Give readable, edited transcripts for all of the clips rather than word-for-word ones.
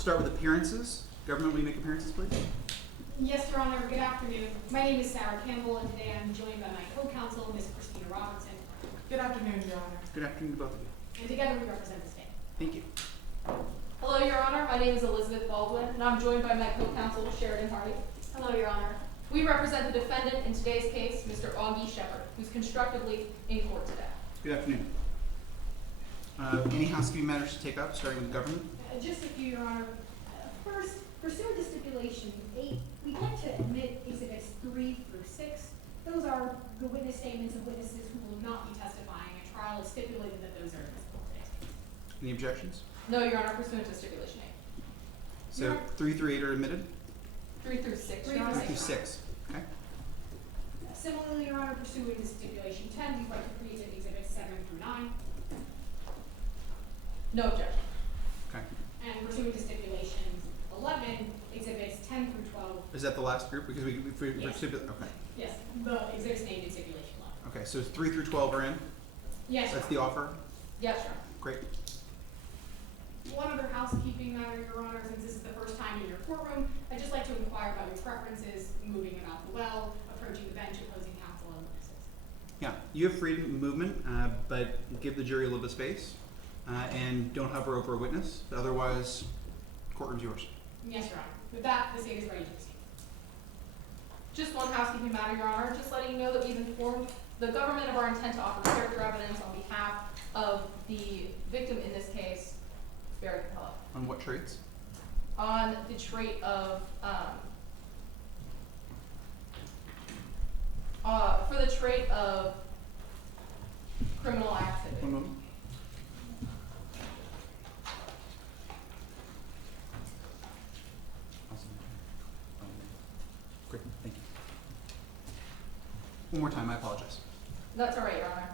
start with appearances. Government, will you make appearances, please? Yes, Your Honor. Good afternoon. My name is Sara, Campbell, and today I'm joined by my co-counsel, Ms. Christina Robertson. Good afternoon, Your Honor. Good afternoon to both of you. And together we represent the state. Thank you. Hello, Your Honor. My name is Elizabeth Baldwin, and I'm joined by my co-counsel, Sheridan Hardy. Hello, Your Honor. We represent the defendant in today's case, Mr. Augie Shepard, who's constructively in court today. Good afternoon. Any housekeeping matters to take up, starting with the government? Just a few, Your Honor. First, pursuant to stipulation 8, we'd like to admit exhibits 3 through 6. Those are the witness statements of witnesses who will not be testifying. A trial is stipulated that those are admissible in today's case. Any objections? No, Your Honor, pursuant to stipulation 8. So Your- 3 through 8 are admitted? 3 through 6, Three Your Honor. 3 through 6. Okay. Similarly, Your Honor, pursuant to stipulation 10, we'd like to present exhibits 7 through 9. No objection. Okay. And pursuant to stipulations 11, exhibits 10 through 12. Is that the last group? Because we Yes. okay. Yes, the exhibits named in stipulation 11. Okay, so 3 through 12 are in? Yes, That's the offer? Yes, Your Honor. Great. One other housekeeping matter, Your Honor, since this is the first time in your courtroom, I'd just like to inquire about your preferences, moving about the well, approaching the bench, opposing counsel, and witnesses. Yeah, you have freedom of movement, but give the jury a little bit of space, and don't hover over a witness. Otherwise, courtroom's yours. Yes, Your Honor. With that, the state is ready to proceed. Just one housekeeping matter, Your Honor. Just letting you know that we've informed the government of our intent to offer character evidence on behalf of the victim in this case, Barry Capello, On what traits? on the trait of, for the trait of criminal activity. One moment. Awesome. Great, thank you. One more time, I apologize. That's all right, Your Honor.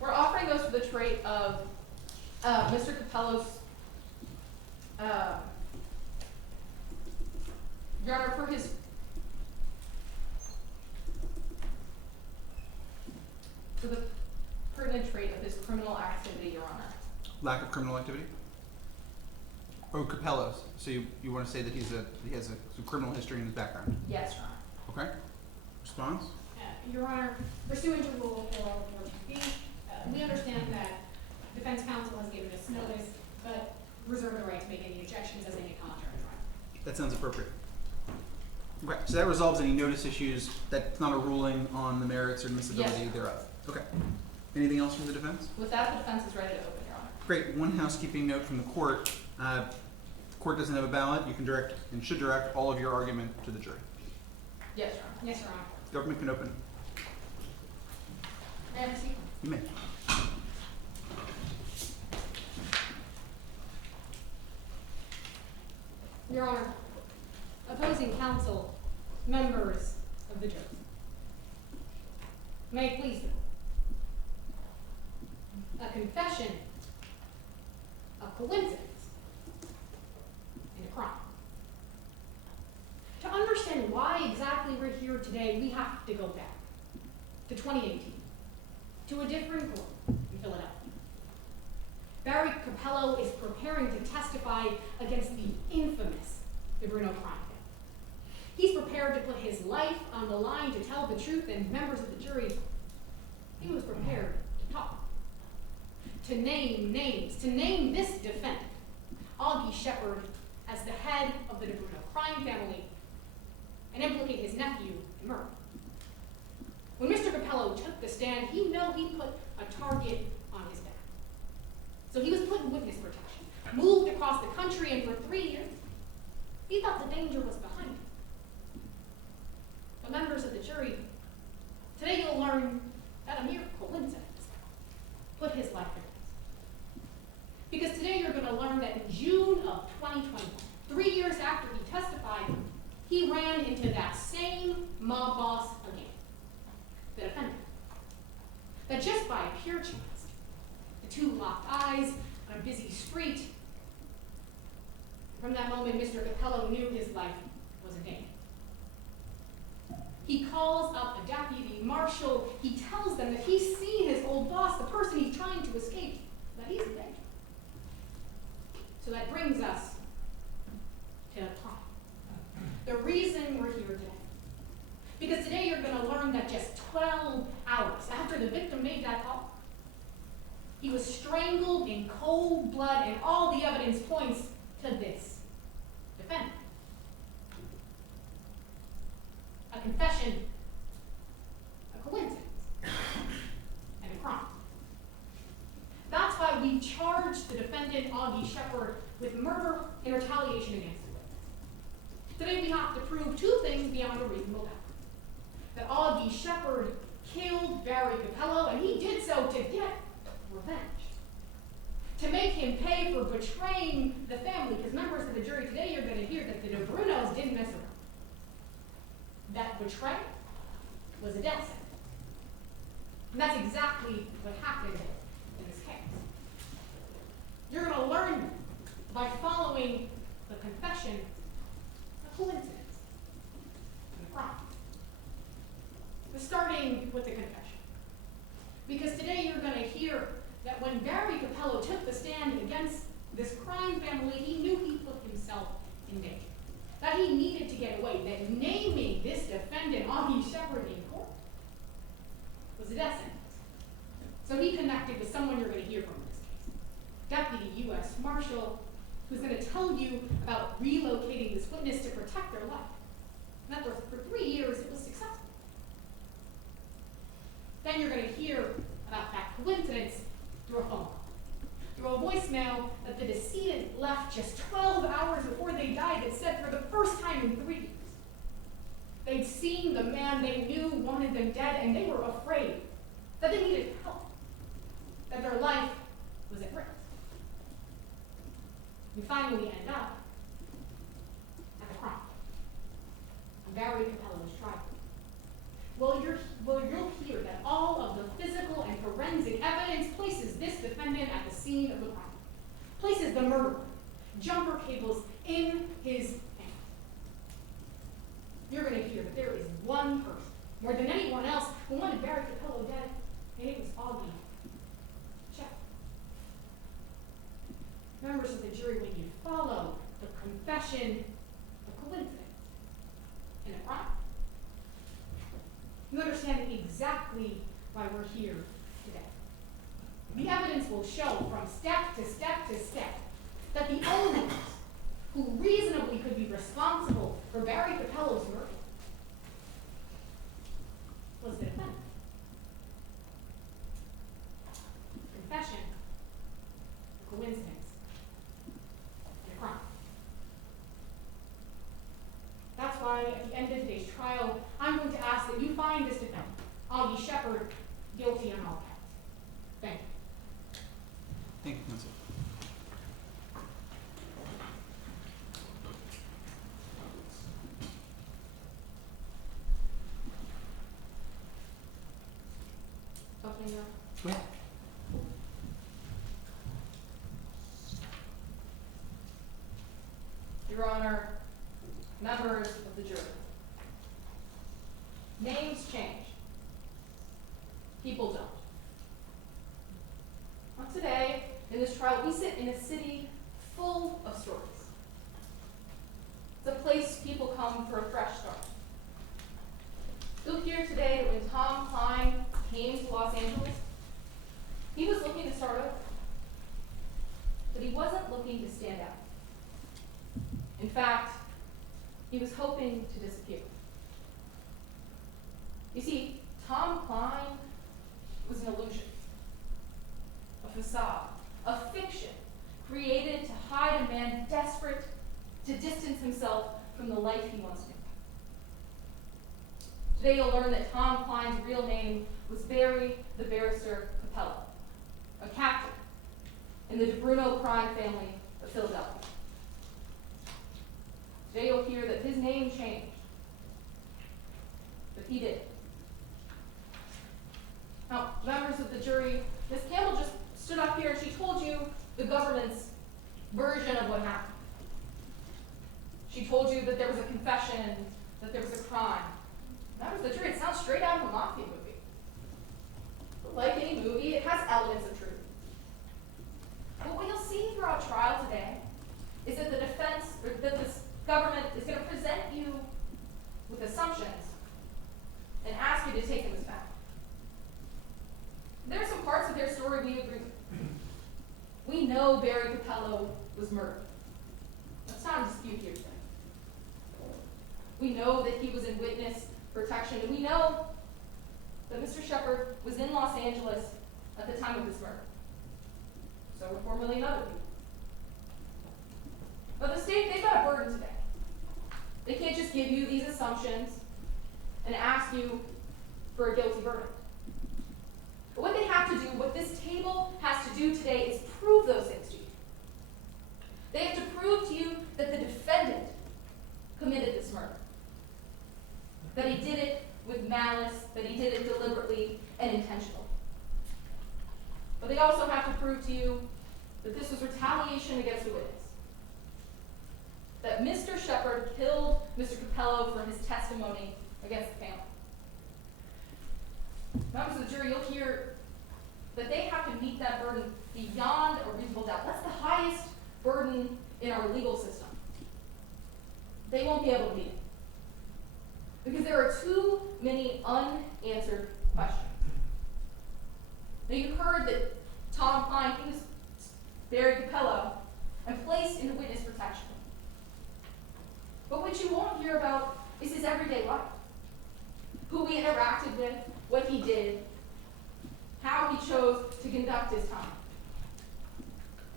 We're offering those for the trait of Mr. Capello's, Your Honor, for his the pertinent trait of his criminal activity, Your Honor. Lack of criminal activity? Oh, Capello's. So you want to say that he has some criminal history in his background? Yes, Your Honor. Okay. Response? Your Honor, pursuant to Rule 404B, we understand that defense counsel has given us notice, but reserve the right to make any objections as they may come during trial. That sounds appropriate. Okay, so that resolves any notice issues. That's not a ruling on the merits or admissibility Yes. thereof. Okay. Anything else from the defense? With that, the defense is ready to open, Your Honor. Great. One housekeeping note from the court. The court doesn't have a ballot. You can direct and should direct all of your argument to the jury. Yes, Your Honor. Yes, Your Honor. Government can open. May I proceed? You may. Your Honor, opposing counsel, members of the jury. May it please the court. A confession, a coincidence, and a crime. To understand why exactly we're here today, we have to go back to 2018, to a different court in Philadelphia. Barry Capello is preparing to testify against the infamous DeBruno crime family. He's prepared to put his life on the line to tell the truth, and members of the jury, he was prepared to talk, to name names, to name this defendant, Augie Shepard, as the head of the DeBruno crime family, and implicate his nephew in murder. When Mr. Capello took the stand, he knew he put a target on his back. So he was put in witness protection, moved across the country, and for 3 years, he thought the danger was behind him. But members of the jury, today you'll learn that a mere coincidence put his life at risk. Because today you're going to learn that in June of 2021, 3 years after he testified, he ran into that same mob boss again, the defendant. That just by pure chance, the two locked eyes on a busy street. From that moment, Mr. Capello knew his life was in danger. He calls up a deputy marshal. He tells them that he's seen his old boss, the person he's trying to escape, that he's in danger. So that brings us that tall. He was strangled in cold blood, and all the evidence points to this defendant. A confession, a coincidence, and a crime. That's why we charged the defendant, Augie Shepard, with murder in retaliation against the witness. Today we have to prove two things beyond a reasonable doubt. That Augie Shepard killed Barry Capello, and he did so to get revenge. To make him pay for betraying the family, because members of the jury today are going to hear that the DeBrunos didn't mess around. That betrayal was a death sentence. And that's exactly what happened in this case. You're going to learn by following the confession, a coincidence, and a crime. But starting with the confession. Because today you're going to hear that when Barry Capello took the stand against this crime family, he knew he put himself in danger. That he needed to get away. That naming this defendant, Augie Shepard, in court was a death sentence. So he connected with someone you're going to hear from in this case. Deputy U.S. Marshal, who's going to tell you about relocating this witness to protect their life. And that for 3 years it was successful. Then you're going to hear about that coincidence through a phone call. Through a voicemail that the decedent left just 12 hours before they died that said for the first time in 3 years, they'd seen the man they knew wanted them dead, and they were afraid that they needed help, that their life was at risk. We finally end up at the crime. And Barry Capello's trial. Well, you'll hear that all of the physical and forensic evidence places this defendant at the scene of the crime. Places the murder, jumper cables in his hand. You're going to hear that there is one person, more than anyone else, who wanted Barry Capello dead, and it was Augie Shepard. Members of the jury, when you follow the confession, the coincidence, and the crime, you understand exactly why we're here today. The evidence will show from step to step to step that the only ones who reasonably could be responsible for Barry Capello's murder was the defendant. Confession, coincidence, and crime. That's why at the end of today's trial, I'm going to ask that you find this defendant, Augie Shepard, guilty on all counts. Thank you. Thank you, counsel. Something else? Go ahead. Your Honor, members of the jury. Names change. People don't. Not today, in this trial, we sit in a city full of stories. It's a place people come for a fresh start. You'll hear today that when Tom Kline came to Los Angeles, he was looking to start over. But he wasn't looking to stand out. In fact, he was hoping to disappear. You see, Tom Kline was an illusion, a facade, a fiction created to hide a man desperate to distance himself from the life he once knew. Today you'll learn that Tom Kline's real name was Barry the Barrister Capello, a captain in the DeBruno crime family of Philadelphia. Today you'll hear that his name changed, but he did. Now, members of the jury, Ms. Campbell just stood up here and she told you the government's version of what happened. She told you that there was a confession, that there was a crime. Members of the jury, it sounds straight out of a mafia movie. But like any movie, it has elements of truth. But what you'll see throughout trial today is that the defense, or that this government is going to present you with assumptions and ask you to take them as fact. There's some their story we agree with. We know Barry Capello was murdered. That's not a dispute here today. We know that he was in witness protection, and we know that Mr. Shepard was in Los Angeles at the time of this murder. So were 4 million other people. But the state, they've got a burden today. They can't just give you these assumptions and ask you for a guilty verdict. But what they have to do, what this table has to do today, is prove those things to you. They have to prove to you that the defendant committed this murder. That he did it with malice, that he did it deliberately and intentionally. But they also have to prove to you that this was retaliation against a witness. That Mr. Shepard killed Mr. Capello for his testimony against the family. Members of the jury, you'll hear that they have to meet that burden beyond a reasonable doubt. That's the highest burden in our legal system. They won't be able to meet it. Because there are too many unanswered questions. Now, you heard that Tom Kline, he was Barry Capello and placed into witness protection. But what you won't hear about is his everyday life. Who he interacted with, what he did, how he chose to conduct his time.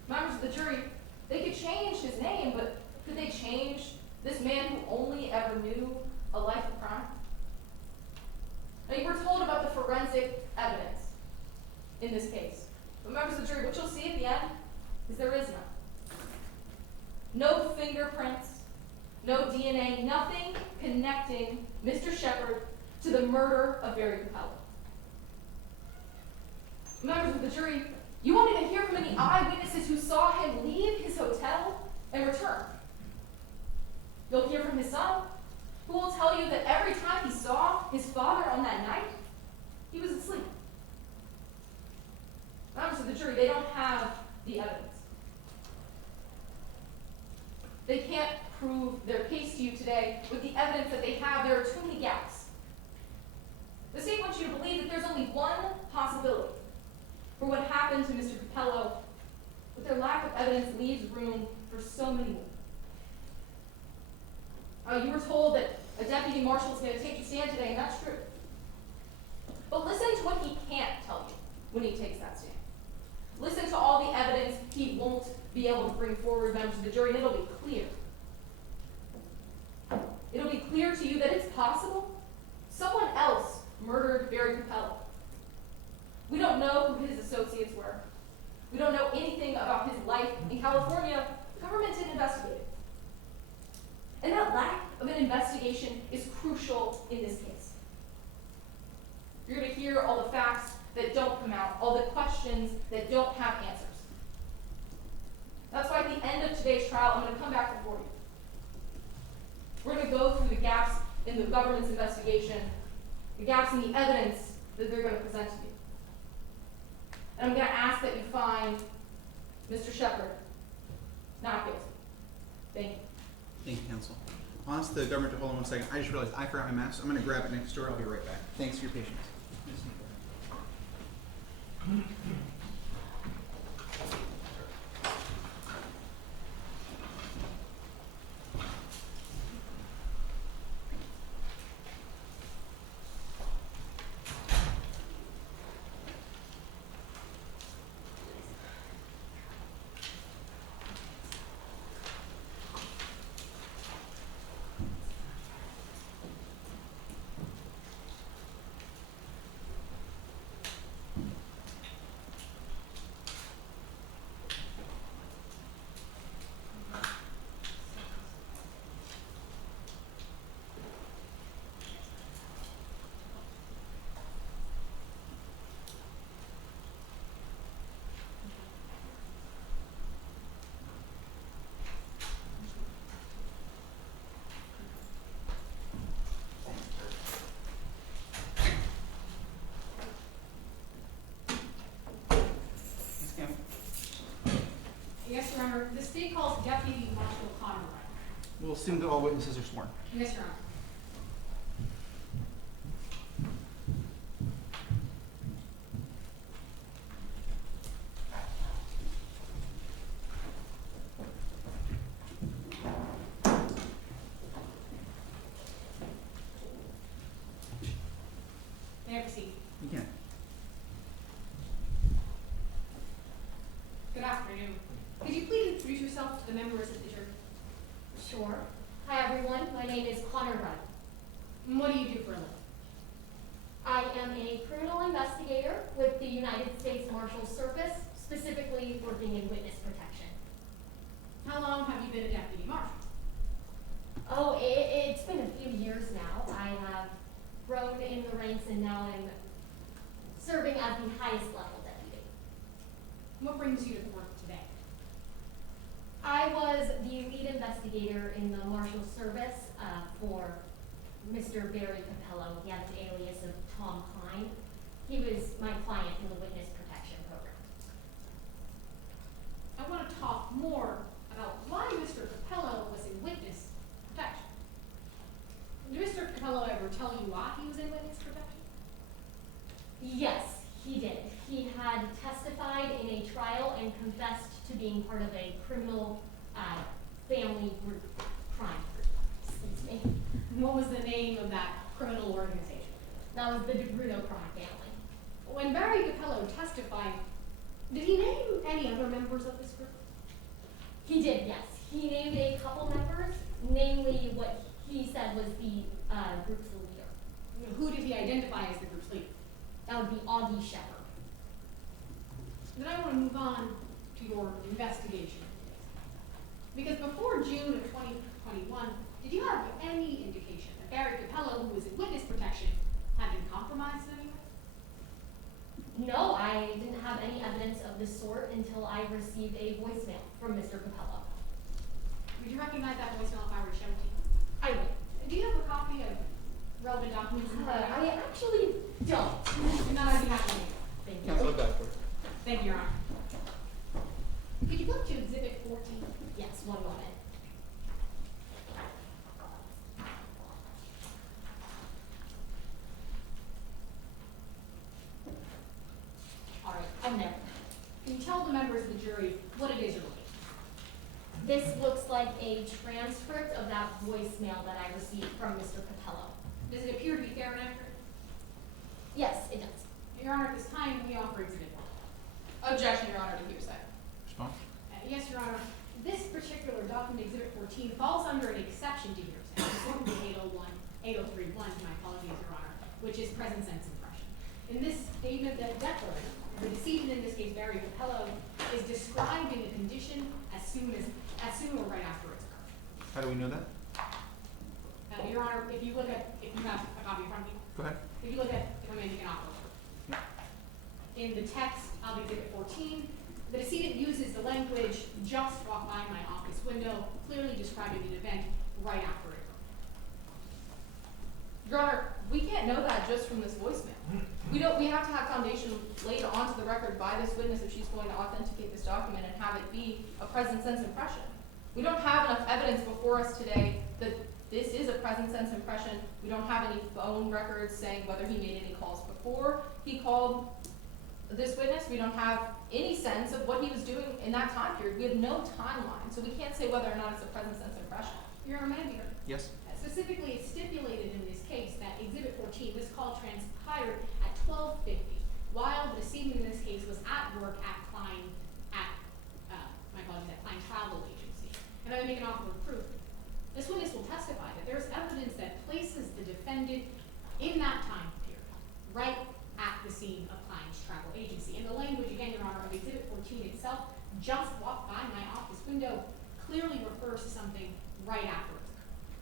Members of the jury, they could change his name, but could they change this man who only ever knew a life of crime? Now, you were told about the forensic evidence in this case. But members of the jury, what you'll see at the end is there is none. No fingerprints, no DNA, nothing connecting Mr. Shepard to the murder of Barry Capello. Members of the jury, you won't even hear from any eyewitnesses who saw him leave his hotel and return. You'll hear from his son, who will tell you that every time he saw his father on that night, he was asleep. Members of the jury, they don't have the evidence. They can't prove their case to you today with the evidence that they have. There are too many gaps. The state wants you to believe that there's only one possibility for what happened to Mr. Capello, but their lack of evidence leaves room for so many more. You were told that a deputy marshal is going to take the stand today, and that's true. But listen to what he can't tell you when he takes that stand. Listen to all the evidence he won't be able to bring forward, members of the jury, and it'll be clear. It'll be clear to you that it's possible someone else murdered Barry Capello. We don't know who his associates were. We don't know anything about his life in California. The government didn't investigate it. And that lack of an investigation is crucial in this case. You're going to hear all the facts that don't come out, all the questions that don't have answers. That's why at the end of today's trial, I'm going to come back before you. We're going to go through the gaps in the government's investigation, the gaps in the evidence that they're going to present to you. And I'm going to ask that you find Mr. Shepard not guilty. Thank you. Thank you, counsel. I'll ask the government to hold on 1 second. I just realized I forgot my mask. I'm going to grab it next door. I'll be right back. Thanks for your patience. Yes, Your Honor. The state calls Deputy Marshal Conroy. We'll assume that all witnesses are sworn. Yes, Your Honor. Good afternoon. Could you please introduce yourself to the members of the jury? Sure. Hi, everyone. My name is Connor Wright. What do you do for a living? I am a criminal investigator with the United States Marshals Service, specifically working in witness protection. How long have you been a deputy marshal? Oh, it's been a few years now. I have grown in the ranks and now I'm serving as the highest level deputy. What brings you to court today? I was the lead investigator in the Marshals Service for Mr. Barry Capello. He had the alias of Tom Kline. He was my client in the witness protection program. I want to talk more about why Mr. Capello was in witness protection. Did Mr. Capello ever tell you why he was in witness protection? Yes, he did. He had testified in a trial and confessed to being part of a criminal family group, crime group. Excuse me. What was the name of that criminal organization? That was the DeBruno crime family. When Barry Capello testified, did he name any other members of this group? He did, yes. He named a couple members, namely what he said was the group's leader. Who did he identify as the group's leader? That would be Augie Shepard. Then I want to move on to your investigation. Because before June of 2021, did you have any indication that Barry Capello, who was in witness protection, had been compromised in any way? No, I didn't have any evidence of this sort until I received a voicemail from Mr. Capello. Would you recognize that voicemail if I were to show it to you? I would. Do you have a copy of relevant documents in front of you? I actually don't. If not, I'd be happy to make it. Thank you. Counsel, back for it. Thank you, Your Honor. Could you go to Exhibit 14? Yes, one moment. All right, I'm there. Can you tell the members of the jury what it is you're looking for? This looks like a transcript of that voicemail that I received from Mr. Capello. Does it appear to be fair and accurate? Yes, it does. Your Honor, at this time, we offer Exhibit 1. Objection, Your Honor, to hearsay. Response? Yes, Your Honor. This particular document, Exhibit 14, falls under an exception to hearsay, pursuant to 803.1, my apologies, Your Honor, which is present sense impression. In this statement, the declarant, the decedent, in this case Barry Capello, is describing a condition as soon or right after it's occurred. How do we know that? Your Honor, if you have a copy in front of you, Go ahead. if you look at, if I may make an offer. Yeah. In the text of Exhibit 14, the decedent uses the language, just walked by my office window, clearly describing an event right after it occurred. Your Honor, we can't know that just from this voicemail. We have to have foundation laid onto the record by this witness if she's going to authenticate this document and have it be a present sense impression. We don't have enough evidence before us today that this is a present sense impression. We don't have any phone records saying whether he made any calls before he called this witness. We don't have any sense of what he was doing in that time period. We have no timeline, so we can't say whether or not it's a present sense impression. Your Honor, may I be heard? Yes? Specifically, it's stipulated in this case that Exhibit 14, this call transpired at 12:50, while the decedent in this case was at work at Kline Travel Agency. And I would make an offer of proof. This witness will testify that there's evidence that places the defendant in that time period, right at the scene of Kline's Travel Agency. And the language, again, Your Honor, of Exhibit 14 itself, just walked by my office window, clearly refers to something right afterwards.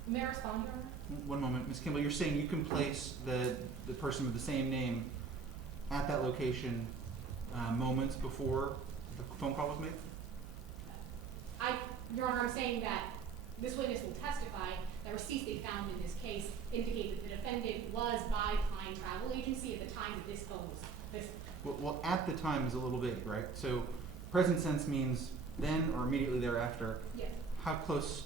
May I respond, Your Honor? One moment. Ms. Campbell, you're saying you can place the person with the same name at that location moments before the phone call was made? Your Honor, I'm saying that this witness will testify that receipts they found in this case indicate that the defendant was by Kline Travel Agency at the time that this phone was visited. Well, at the time is a little big, right? So present sense means then or immediately thereafter. Yes. How close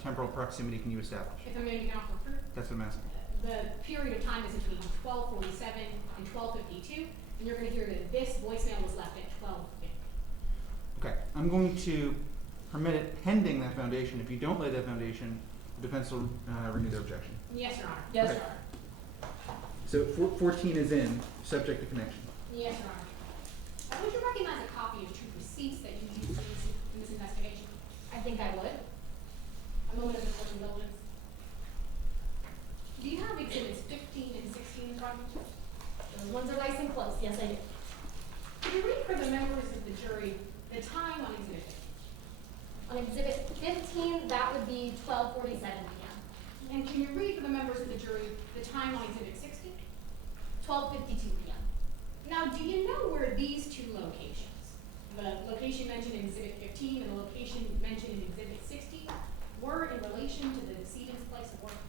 temporal proximity can you establish? If I may make an offer of proof. That's what I'm asking. The period of time is between 12:47 and 12:52, and you're going to hear that this voicemail was left at 12:50. Okay, I'm going to permit it pending that foundation. If you don't lay that foundation, the defense will renew their objection. Yes, Your Honor. Yes, Okay. Your Honor. So 14 is in, subject to connection. Yes, Your Honor. Would you recognize a copy of two receipts that think I would. A moment of the court indulgence. Do you have exhibits 15 and 16 in front of you? Those ones are nice and close, yes I do. Could you read for the members of the jury the time on exhibit 15? On exhibit 15, that would be 12:47 p.m. And can you read for the members of the jury the time on exhibit 16? 12:52 p.m. Now, do you know where these two locations, the location mentioned in exhibit 15 and the location mentioned in exhibit 60, were in relation to the decedent's place of work?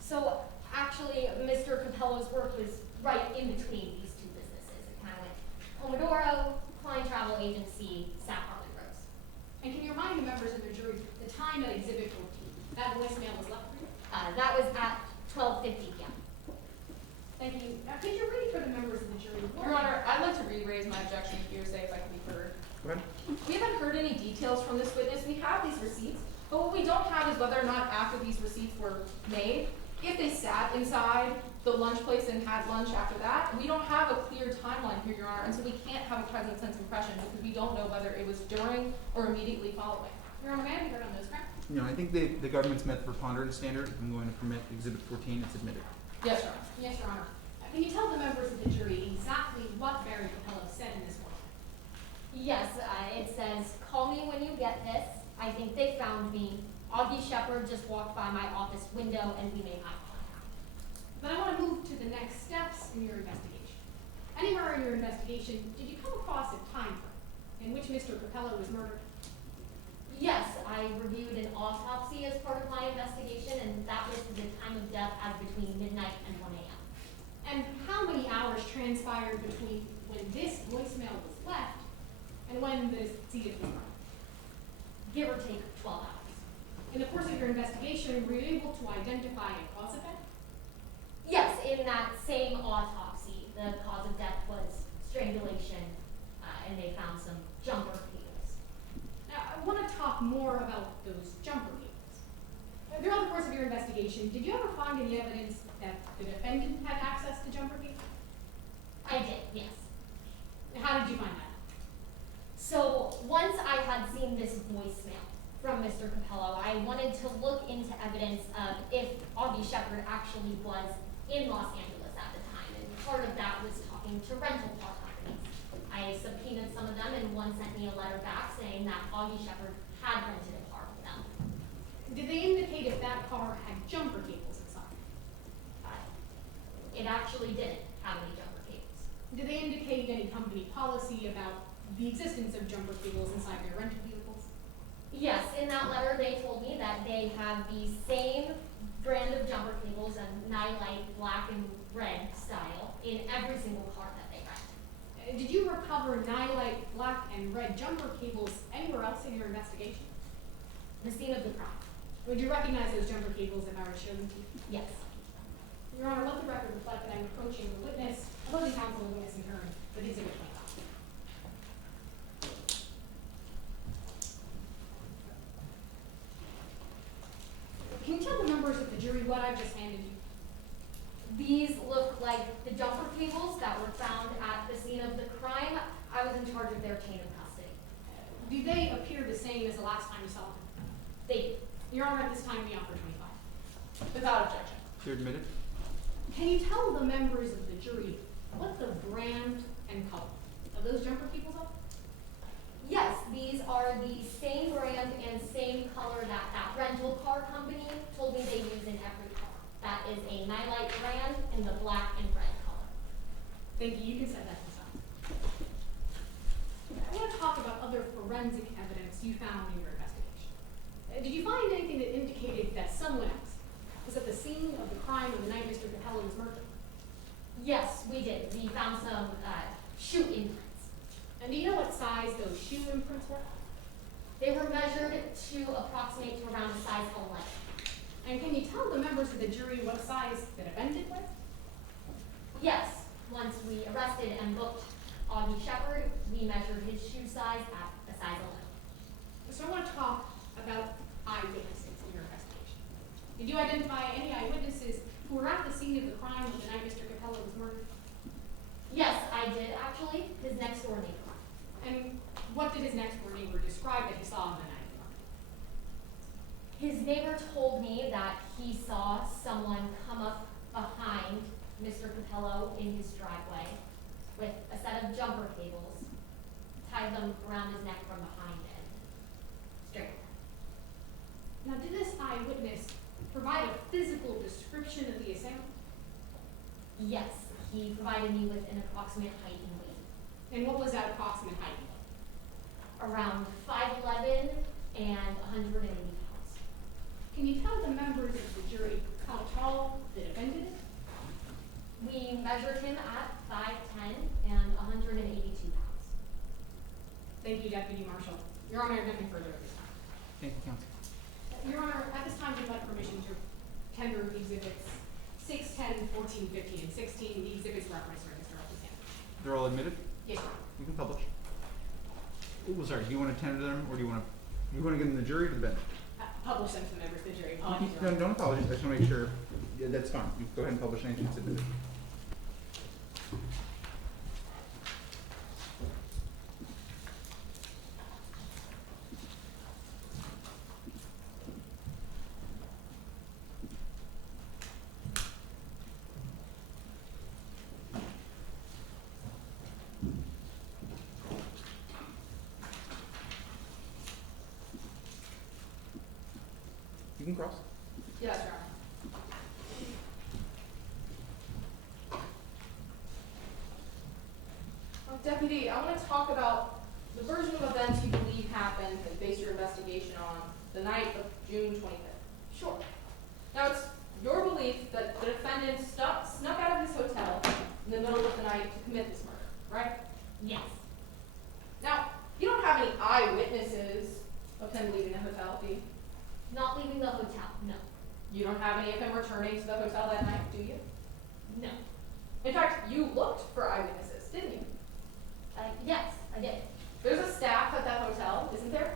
So actually, Mr. Capello's work was right in between these two businesses. It kind of went Pomodoro, Kline Travel Agency, Harley Rhodes. And can you remind the members of the jury the time at exhibit 14? That voicemail was left for you? That was at 12:50 p.m. Thank you. Now, could you read for the members of the jury? Your Honor, I'd like to re-raise my objection to hearsay if I can be heard. Go ahead. We haven't heard any details from this witness. We have these receipts, but what we don't have is whether or not after these receipts were made, if they sat inside the lunch place and had lunch after that. We don't have a clear timeline here, Your Honor, and so we can't have a present sense impression because we don't know whether it was during or immediately following. Your Honor, may I be heard on those grounds? You know, I think the government's met the preponderance standard. If I'm going to permit exhibit 14, it's admitted. Yes, Your Honor. Yes, Your Honor. Can you tell the members of the jury exactly what Barry Capello said in this one? Yes, it says, "Call me when you get this. I think they found me. Augie Shepard just walked by my office window and we made eye contact." But I want to move to the next steps in your investigation. Anywhere in your investigation, did you come across a time frame in which Mr. Capello was murdered? Yes, I reviewed an autopsy as part of my investigation, and that was the time of death as between midnight and 1 a.m. And how many hours transpired between when this voicemail was left and when the decedent was murdered? Give or take 12 hours. In the course of your investigation, were you able to identify a cause of death? Yes, in that same autopsy, the cause of death was strangulation, and they found some jumper cables. Now, I want to talk more about those jumper cables. Throughout the course of your investigation, did you ever find any evidence that the defendant had access to jumper cables? I did, yes. How did you find that? So once I had seen this voicemail from Mr. Capello, I wanted to look into evidence of if Augie Shepard actually was in Los Angeles at the time, and part of that was talking to rental car companies. I subpoenaed some of them, and one sent me a letter back saying that Augie Shepard had rented a car from them. Did they indicate if that car had jumper cables inside? It actually didn't have any jumper cables. Did they indicate any company policy about the existence of jumper cables inside their rental vehicles? Yes, in that letter, they told me that they have the same brand of jumper cables, a nylite black and red style, in every single car that they rent. Did you recover nylite black and red jumper cables anywhere else in your investigation? The scene of the crime. Would you recognize those jumper cables if I were to show them to you? Yes. Your Honor, let the record reflect that I'm approaching the witness, opposing counsel, and witness in turn, with exhibit 25. Can you tell the members of the jury what I've just handed you? These look like the jumper cables that were found at the scene of the crime. I was in charge of their chain of custody. Do they appear the same as the last time you saw them? They, Your Honor, at this time, we offer 25. Without objection. They're admitted. Can you tell the members of the jury what the brand and color of those jumper cables are? yes, these are the same brand and same color that that rental car company told me they use in every car. That is a nylite brand in the black and red color. Thank you. You can set that aside. I want to talk about other forensic evidence you found in your investigation. Did you find anything that indicated that someone else was at the scene of the crime on the night Mr. Capello was murdered? Yes, we did. We found some shoe imprints. And do you know what size those shoe imprints were? They were measured to approximate to around a size 11. And can you tell the members of the jury what size the defendant was? Yes, once we arrested and booked Augie Shepard, we measured his shoe size at a size 11. So I want to talk about eyewitnesses in your investigation. Did you identify any eyewitnesses who were at the scene of the crime on the night Mr. Capello was murdered? Yes, I did actually. His next door neighbor. And what did his next door neighbor describe that he saw on the night of the murder? His neighbor told me that he saw someone come up behind Mr. Capello in his driveway with a set of jumper cables, tied them around his neck from behind and strangled him. Now, did this eyewitness provide a physical description of the assailant? Yes, he provided me with an approximate height and weight. And what was that approximate height? Around 5'11" and 180 pounds. Can you tell the members of the jury how tall the defendant is? We measured him at 5'10" and 182 pounds. Thank you, Deputy Marshal. Your Honor, nothing further at this time. Thank you, counsel. Your Honor, at this time, we'd like permission to tender exhibits 6, 10, 14, 15, and 16. The exhibits referenced are in Mr. Russell's hand. They're all admitted? Yes, Your Honor. You can publish. Oh, sorry, do you want to tender them, or do you want to give them to the jury or to the bench? Publish them to the members of the jury. Apologies, Your No, Honor. don't apologize, I just want to make sure, yeah, that's fine, you go ahead and publish anything submitted. You can cross. Yes, Your Honor. Deputy, I want to talk about the version of events you believe happened and base your investigation on the night of June 25th. Sure. Now, it's your belief that the defendant snuck out of his hotel in the middle of the night to commit this murder, right? Yes. Now, you don't have any eyewitnesses of him leaving the hotel, do you? Not leaving the hotel, no. You don't have any of him returning to the hotel that night, do you? No. In fact, you looked for eyewitnesses, didn't you? Yes, I did. There's a staff at that hotel, isn't there?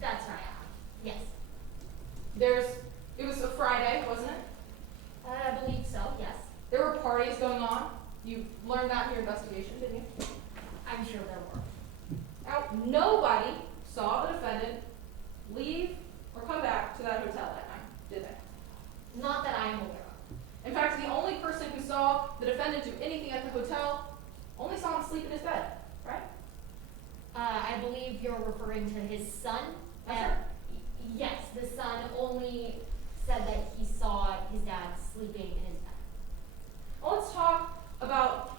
That's right. Yes. It was a Friday, wasn't it? I believe so, yes. There were parties going on. You learned that in your investigation, didn't you? I'm sure there were. Now, nobody saw the defendant leave or come back to that hotel that night, did they? Not that I am aware of. In fact, the only person who saw the defendant do anything at the hotel only saw him sleep in his bed, right? I believe you're referring to his son? That's right. Yes, the son only said that he saw his dad sleeping in his bed. Well, let's talk about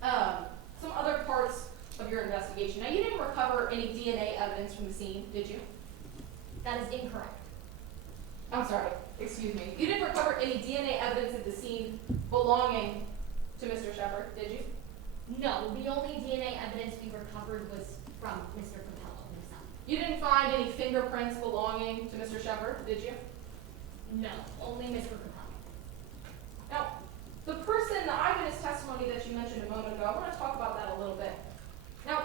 some other parts of your investigation. Now, you didn't recover any DNA evidence from the scene, did you? That is incorrect. I'm sorry, excuse me. You didn't recover any DNA evidence at the scene belonging to Mr. Shepard, did you? No, the only DNA evidence we recovered was from Mr. Capello himself. You didn't find any fingerprints belonging to Mr. Shepard, did you? No, only Mr. Capello. Now, the eyewitness testimony that you mentioned a moment ago, I want to talk about that a little bit. Now,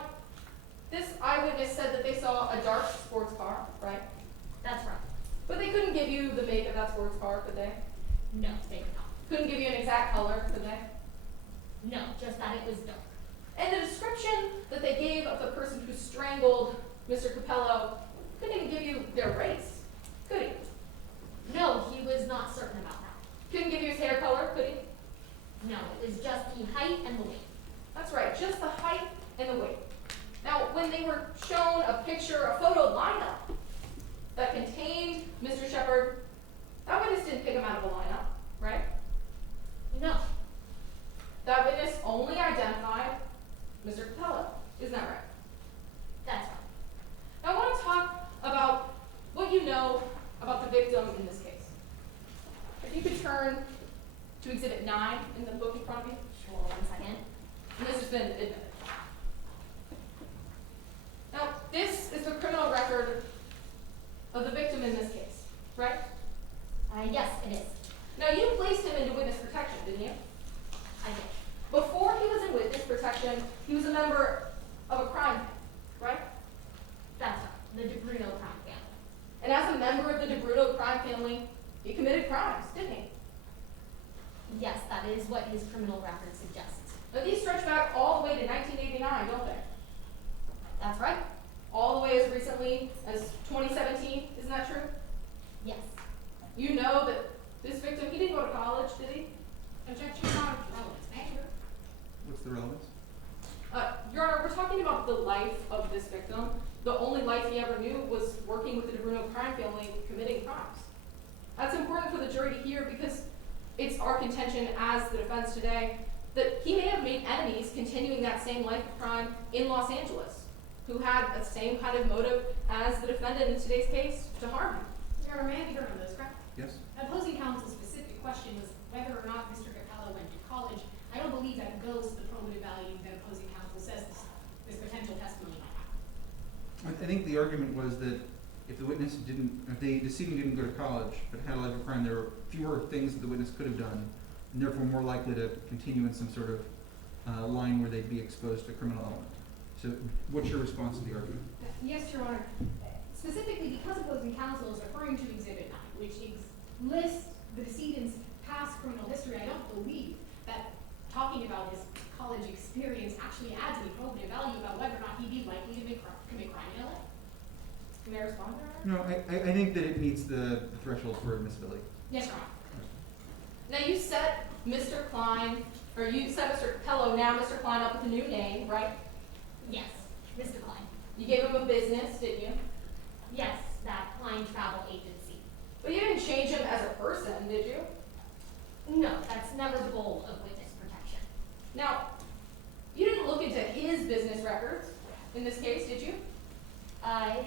this eyewitness said that they saw a dark sports car, right? That's right. But they couldn't give you the make of that sports car, could they? No, they did not. Couldn't give you an exact color, could they? No, just that it was dark. And the description that they gave of the person who strangled Mr. Capello couldn't even give you their race, could he? No, he was not certain about that. Couldn't give you his hair color, could he? No, it was just the height and the weight. That's right, just the height and the weight. Now, when they were shown a photo lineup that contained Mr. Shepard, that witness didn't pick him out of a lineup, right? No. That witness only identified Mr. Capello. Isn't that right? That's right. Now, I want to talk about what you know about the victim in this case. If you could turn to Exhibit 9 in the book in front of you. Sure, 1 second. And this has been admitted. Now, this is the criminal record of the victim in this case, right? Yes, it is. Now, you placed him into witness protection, didn't you? I did. Before he was in witness protection, he was a member of a crime family, right? That's right. The DeBruno crime family. And as a member of the DeBruno crime family, he committed crimes, didn't he? Yes, that is what his criminal record suggests. Now, these stretch back all the way to 1989, don't they? That's right. All the way as recently as 2017? talking about the life of this victim. The only life he ever knew was working with the DeBruno crime family committing crimes. That's important for the jury to hear because it's our contention as the defense today that he may have made enemies continuing that same life of crime in Los Angeles, who had the same kind of motive as the defendant in today's case to harm him. Your Honor, may I be heard on this, correct? Yes? Opposing counsel's specific question was whether or not Mr. Capello went to college. I don't believe that goes to the probative value that opposing counsel says this potential testimony might have. I think the argument was that if the decedent didn't go to college but had a life of crime, there were fewer things that the witness could have done, and therefore more likely to continue in some sort of line where they'd be exposed to a criminal element. So what's your response to the argument? Yes, Your Honor. Specifically, because opposing counsel is referring to Exhibit 9, which lists the decedent's past criminal history, I don't believe that talking about his college experience actually adds any probative value about whether or not he'd be likely to commit crime in LA. May I respond, Your Honor? No, I think that it meets the threshold for admissibility. Yes, Your Honor. Now you set Mr. Kline, or you set Mr. Capello, now Mr. Kline, up with a new name, right? Yes, Mr. Kline. You gave him a business, didn't you? Yes, that Kline Travel Agency. But you didn't change him as a person, did you? No, that's never the goal of witness protection. Now, you didn't look into his business records in this case, did you?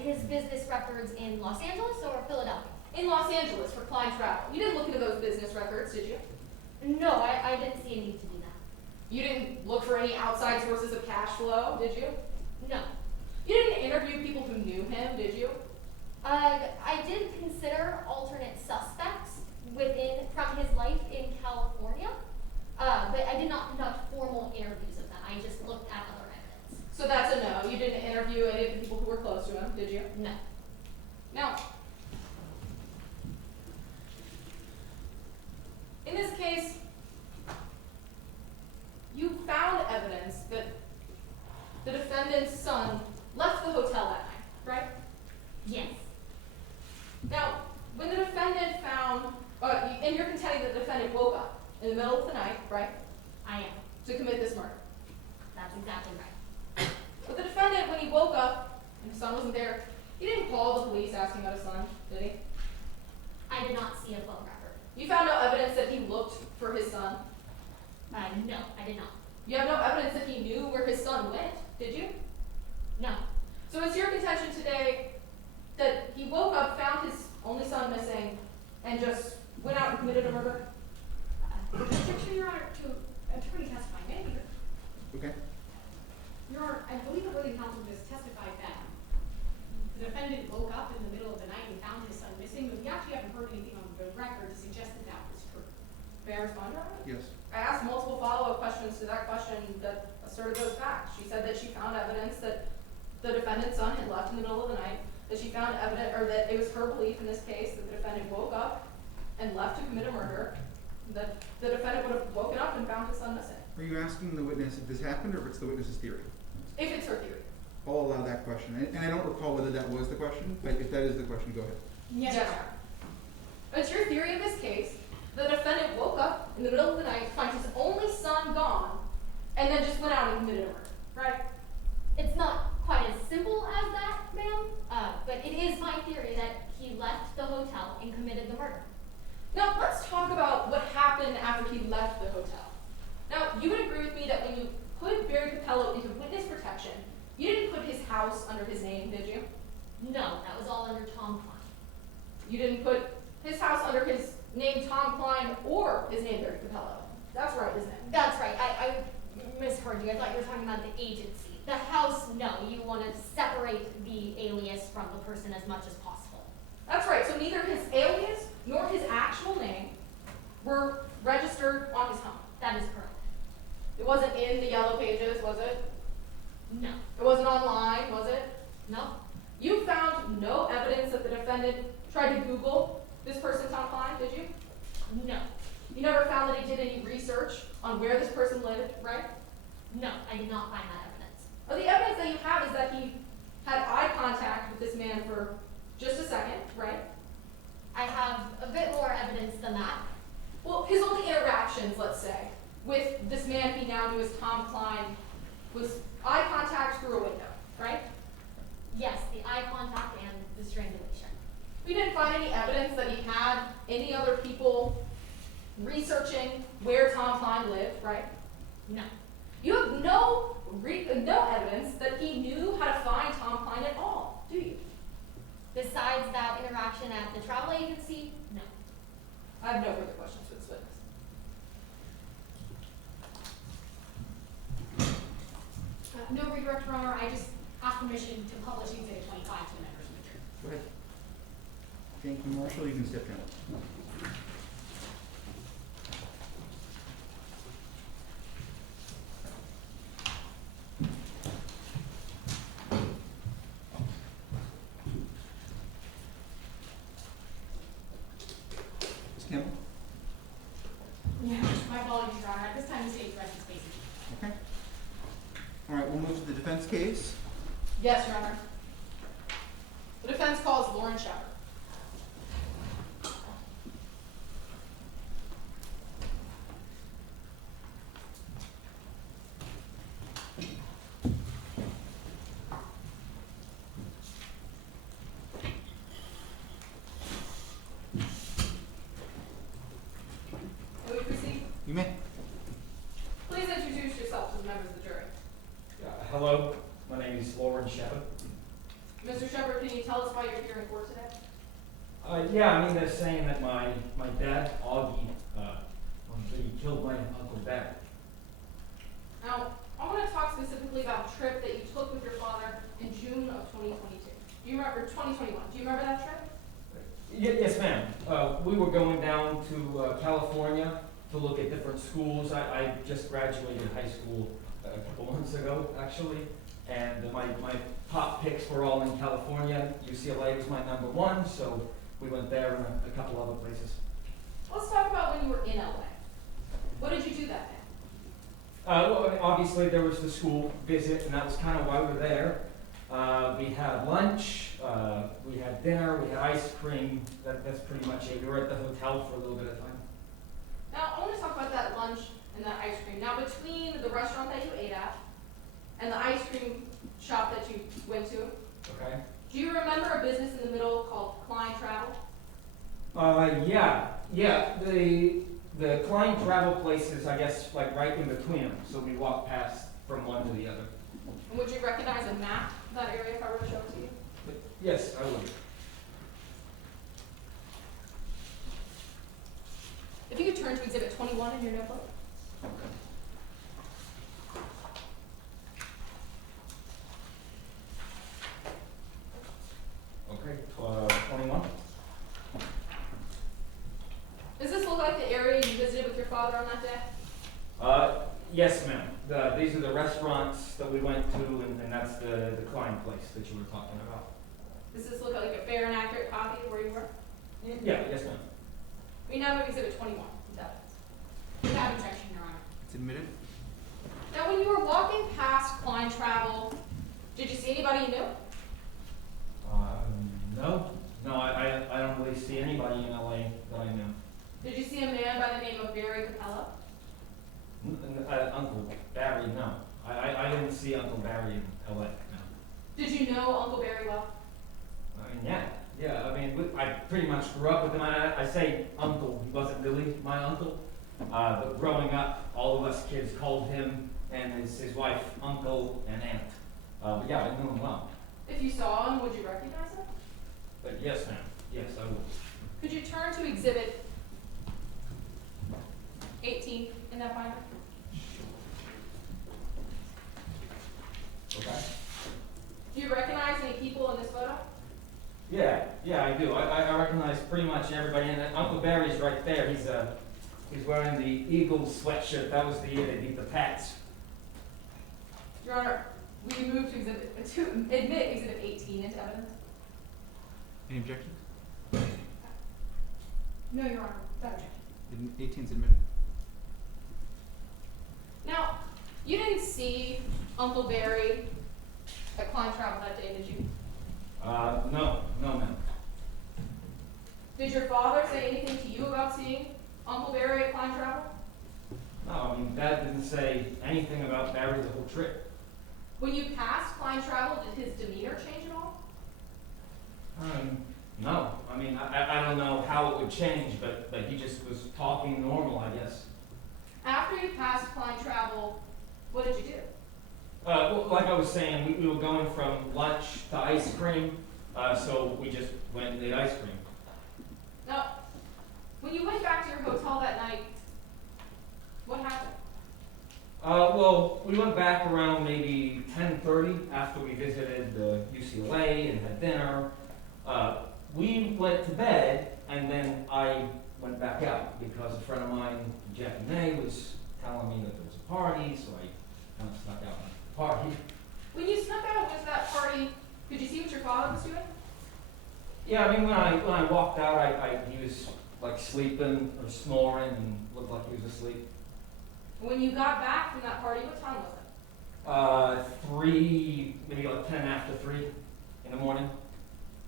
His business records in Los Angeles or Philadelphia? In Los Angeles for Kline Travel. You didn't look into those business records, did you? No, I didn't see a need to do that. You didn't look for any outside sources of cash flow, did you? No. You didn't interview people who knew him, did you? I did consider alternate suspects from his life in California, but I did not conduct formal interviews of them. I just looked at other evidence. So that's a no. You didn't interview any of the people who were close to him, did you? No. Now, in this case, you found evidence that the defendant's son left the hotel that night, right? Yes. Now, when the defendant found, and you're contending that the defendant woke up in the middle of the night, right, I am. to commit this murder. That's exactly right. But the defendant, when he woke up and his son wasn't there, he didn't call the police asking about his son, did he? I did not see a phone record. You found no evidence that he looked for his son. No, I did not. You have no evidence that he knew where his son went, did you? No. So it's your contention today that he woke up, found his only son missing, and just went out and committed a murder? Objection, Your Honor, to attorney testifying. May I be heard? Okay? Your Honor, I believe the opposing counsel just testified that the defendant woke up in the middle of the night and found his son missing, but we actually haven't heard anything on the record to suggest that that was true. May I respond, Your Honor? Yes. I asked multiple follow-up questions to that question that asserted those facts. She said that she found evidence that the defendant's son had left in the middle of the night, that she found evidence, or that it was her belief in this case that the defendant woke up and left to commit a murder, that the defendant would have woken up and found his son missing. Are you asking the witness if this happened or if it's the witness's theory? If it's her theory. I'll allow that question. And I don't recall whether that was the question, but if that is the question, go ahead. Yes, Your Honor. It's your theory in this case, the defendant woke up in the middle of the night, finds his only son gone, and then just went out and committed a murder, right? It's not quite as simple as that, ma'am, but it is my theory that he left the hotel and committed the murder. Now, let's talk about what happened after he left the hotel. Now, you would agree with me that when you put Barry Capello into witness protection, you didn't put his house under his name, did you? No, that was all under Tom Kline. You didn't put his house under his name, Tom Kline, or his name, Barry Capello. That's right, isn't it? That's right. I misheard you. I thought you were talking about the agency. The house, no. You want to separate the alias from the person as much as possible. That's right. So neither his alias nor his actual name were registered on his home. That is correct. It wasn't in the yellow pages, was it? No. It wasn't online, was it? No. You found no evidence that the defendant tried to Google this person, Tom Kline, did you? No. You never found that he did any research on where this person lived, right? No, I did not find that evidence. Well, the evidence that you have is that he had eye contact with this man for just a second, right? I have a bit more evidence than that. Well, his only interactions, let's say, with this man he now knew as Tom Kline was eye contact through a We didn't find any evidence that he had any other people researching where Tom Kline lived, right? No. You have no evidence that he knew how to find Tom Kline at all, do you? Besides that interaction at the travel agency, no. I have no further questions for this witness. No redirect, Your Honor. I just ask permission to publish Exhibit 25 to the members of the jury. Go ahead. Thank you, Marshall. You can step down. Ms. Campbell? Yeah, my apologies, Your Honor. At this time, the state's residence spaces. Okay. All right, we'll move to the defense case. Yes, Your Honor. The defense calls Lauren Shepard. May we proceed? You may. Please introduce yourself to the members of the jury. Hello, my name is Lauren Shepard. Mr. Shepard, can you tell us why you're here in court today? Yeah, I mean, they're saying that my dad, Augie, he killed my Uncle Barry. Now, I want to talk specifically about a trip that you took with your father in June of 2022. Do you remember, 2021, do you remember that trip? Yes, ma'am. We were going down to California to look at different schools. I just graduated high school a couple months ago, actually, and my top picks were all in California. UCLA was my number one, so we went there and a couple other places. Let's talk about when you were in LA. What did you do that day? Well, obviously, there was the school visit, and that was kind of why we were there. We had lunch, we had dinner, we had ice cream. That's pretty much it. We were at the hotel for a little bit of time. Now, I want to talk about that lunch and that ice cream. Now, between the restaurant that you ate at and the ice cream shop that you went to, Okay? do you remember a business in the middle called Kline Travel? Yeah. The Kline travel place is, I guess, like right in between them. So we walked past from one to the other. And would you recognize a map of that area if I were to show it to you? But yes, I would. If you could turn to Exhibit 21 in your notebook. Okay, 21. Does this look like the area you visited with your father on that day? Yes, ma'am. These are the restaurants that we went to, and that's the Kline place that you were talking about. Does this look like a fair and accurate copy of where you were? Yeah, yes, ma'am. We now move Exhibit 21. Without objection, Your Honor. It's admitted. Now, when you were walking past Kline Travel, did you see anybody you knew? No, I don't really see anybody in LA that I know. Did you see a man by the name of Barry Capello? Uncle Barry, no. I didn't see Uncle Barry in LA, no. Did you know Uncle Barry well? I mean, yeah. I mean, I pretty much grew up with him. I say uncle. He wasn't really my uncle. But growing up, all of us kids called him and his wife uncle and aunt. But yeah, I knew him well. If you saw him, would you recognize him? But yes, ma'am. Yes, I would. Could you turn to Exhibit 18 in that binder? Okay. Do you recognize any people in this photo? Yeah, I do. I recognize pretty much everybody. And Uncle Barry's right there. He's wearing the Eagles sweatshirt. That was the year they beat the Pats. Your Honor, we move to admit Exhibit 18 into evidence. Any objections? No, Your Honor. Without objection. 18's admitted. Now, you didn't see Uncle Barry at Kline Travel that day, did you? No, ma'am. Did your father say anything to you about seeing Uncle Barry at Kline Travel? No, I mean, Dad didn't say anything about Barry the whole trip. When you passed Kline Travel, did his demeanor change at all? No. I mean, I don't know how it would change, but he just was talking normal, I guess. After you passed Kline Travel, what did you do? Well, like I was saying, we were going from lunch to ice cream, so we just went and ate ice cream. Now, when you went back to your hotel that night, what happened? Well, we went back around maybe 10:30 after we visited the UCLA and had dinner. We went to bed, and then I went back out because a friend of mine, Jackie May, was telling me that there was a party, so I kind of snuck out at the party. When you snuck out with that party, could you see what your father was doing? Yeah, I mean, when I walked out, he was like sleeping or snoring and looked like he was asleep. When you got back from that party, what time was it? 3, maybe like 10 after 3 in the morning.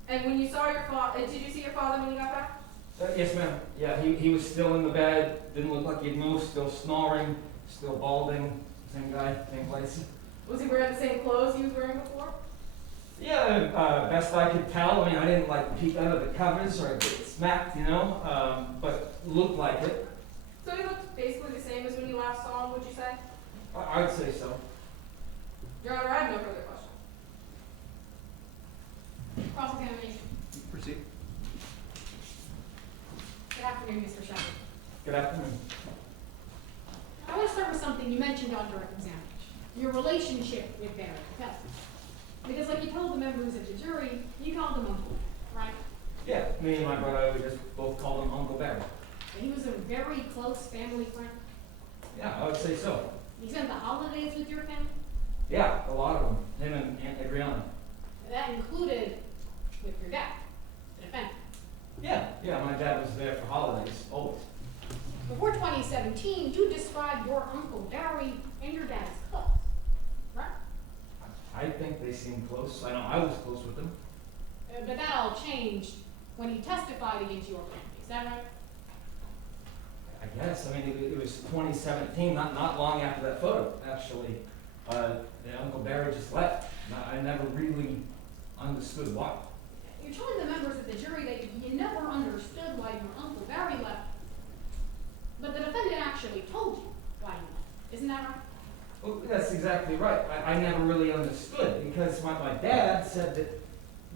And when you saw your father, did you see your father when you got back? Yes, ma'am. Yeah, he was still in the bed, didn't look like he'd moved, still snoring, still balding, same guy, same place. Was he wearing the same clothes he was wearing before? Yeah, best I could tell. I mean, I didn't like peek under the covers or get smacked, you know, but looked like it. So he looked basically the same as when you last saw him, would you say? I'd say so. Your Honor, I have no further questions. Cross-examination. Proceed. Good afternoon, Mr. Shepard. Good afternoon. I want to start with something you mentioned on direct examination, your relationship with Barry Capello. Because like you told the members of the jury, you called him Uncle, right? Yeah, me and my brother, we just both called him Uncle Barry. And he was a very close family friend. Yeah, I would say so. He spent the holidays with your family. Yeah, a lot of them. Him and Aunt Adriana. That included with your dad, the defendant. Yeah, my dad was there for holidays, always. Before 2017, you described your Uncle Barry and your dad as close, right? I think they seemed close. I know I was close with them. But that all changed when he testified against your family, is that right? I guess. I mean, it was 2017, not long after that photo, actually. Uncle Barry just left. I never really understood why. You're telling the members of the jury that you never understood why your Uncle Barry left, but the defendant actually told you why he left. Isn't that right? Well, that's exactly right. I never really understood because my dad said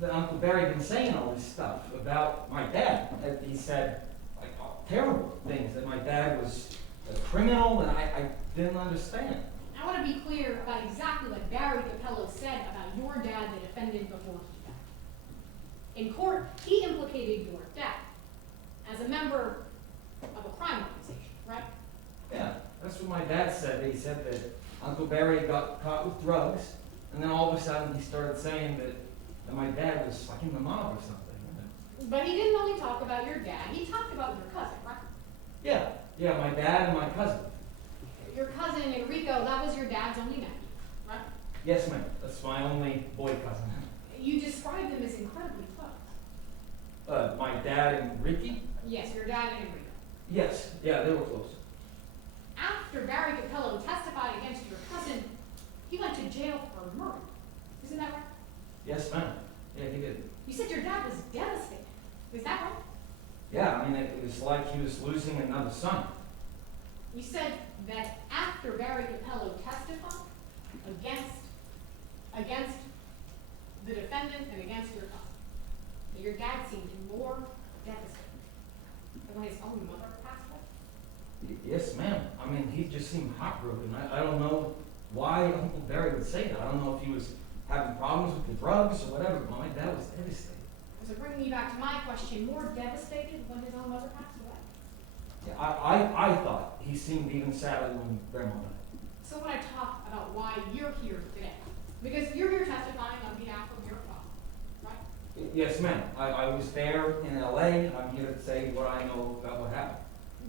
that Uncle Barry had been saying all this stuff about my dad. That he said like terrible things, that my dad was a criminal, and I didn't understand. I want to be clear about exactly what Barry Capello said about your dad, the defendant, before he died. In court, he implicated your dad as a member of a crime organization, right? Yeah, that's what my dad said. He said that Uncle Barry got caught with drugs, and then all of a sudden he started saying that my dad was like in the mob or something. But he didn't only talk about your dad, he talked about your cousin, right? Yeah, my dad and my cousin. Your cousin Enrico, that was your dad's only nephew, right? Yes, ma'am. That's my only boy cousin. You described them as incredibly close. My dad and Ricky? Yes, your dad and Enrico. Yes, yeah, they were close. After Barry Capello testified against your cousin, he went to jail for murder. Isn't that right? Yes, ma'am. Yeah, he did. You said your dad was devastated. Is that right? Yeah, I mean, it was like he was losing another son. You said that after Barry Capello testified against the defendant and against your cousin, that your dad seemed more devastated than when his own mother passed away? Yes, ma'am. I mean, he just seemed heartbroken. I don't know why Uncle Barry would say that. I don't know if he was having problems with the drugs or whatever, but my dad was devastated. So bringing me back to my question, more devastated when his own mother passed away? Yeah, I thought he seemed even sadder when Grandma died. So when I talk about why you're here today, because you're here testifying on behalf of your father, right? Yes, ma'am. I was there in LA. I'm here to say what I know about what happened.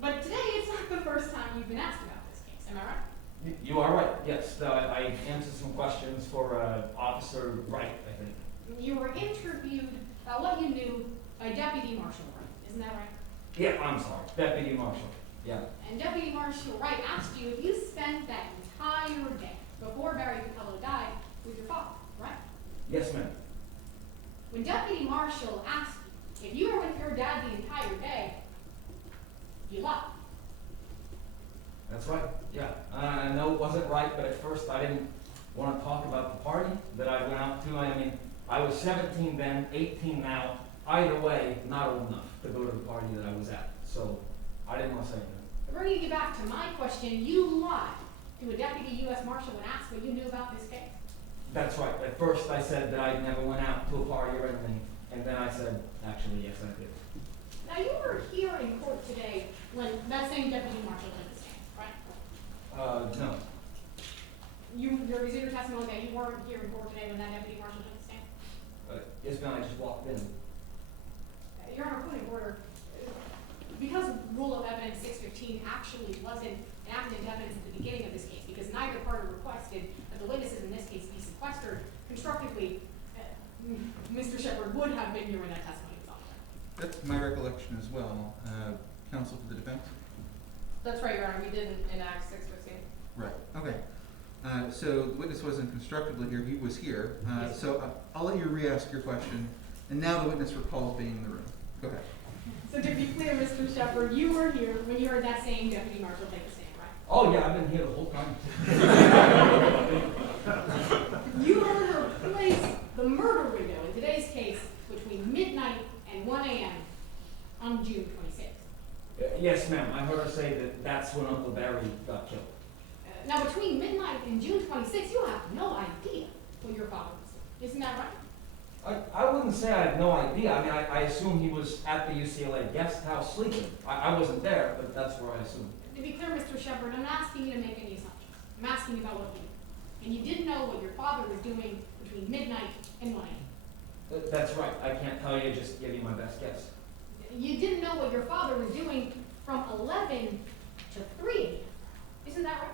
But today it's not the first time you've been asked about this case, am I right? You are right. Yes, I answered some questions for Officer Wright, I think. You were interviewed about what you knew by Deputy Marshal Wright, isn't that right? Yeah, I'm sorry. Deputy Marshal. Yeah. And Deputy Marshal Wright asked you if you spent that entire day before Barry Capello died with your father, right? Yes, ma'am. When Deputy Marshal asked you if you were with You lied. That's right, yeah. I know it wasn't right, but at first I didn't want to talk about the party that I went out to. I mean, I was 17 then, 18 now. Either way, not old enough to go to the party that I was at. So I didn't want to say anything. Bringing you back to my question, you lied to a deputy U.S. Marshal when asked what you knew about this case. That's right. At first I said that I never went out to a party or anything. And then I said, actually, yes, I did. Now, you were here in court today when that same deputy marshal took the stand, right? No. Is it your testimony that you weren't here in court today when that deputy marshal took the stand? Yes, ma'am, I just walked in. Your Honor, point of order, because Rule of Evidence 615 actually wasn't enacted into evidence at the beginning of this case, because neither party requested that the witnesses in this case be sequestered constructively, Mr. Shepard would have been here when that testimony was offered. That's my recollection as well. Counsel for the defense? That's right, Your Honor, we didn't enact 615. Right, okay. So the witness wasn't constructively here, he was here. Yes. So I'll let you re-ask your question, and now the witness recalls being in the room. Go ahead. So to be clear, Mr. Shepard, you were here when you heard that same deputy marshal take the stand, right? Oh, yeah, I've been here the whole time. You heard her place the murder window in today's case between midnight and 1 a.m. on June 26th. Yes, ma'am. I heard her say that that's when Uncle Barry got killed. Now, between midnight and June 26th, you have no idea what your father was doing. Isn't that right? I wouldn't say I have no idea. I mean, I assume he was at the UCLA guest house sleeping. I wasn't there, but that's where I assume. To be clear, Mr. Shepard, I'm not asking you to make any assumptions. I'm asking you about what you knew. And you didn't know what your father was doing between midnight and 1 a.m. That's right. I can't tell you, just give you my best guess. You didn't know what your father was doing from 11 to 3 a.m. Isn't that right?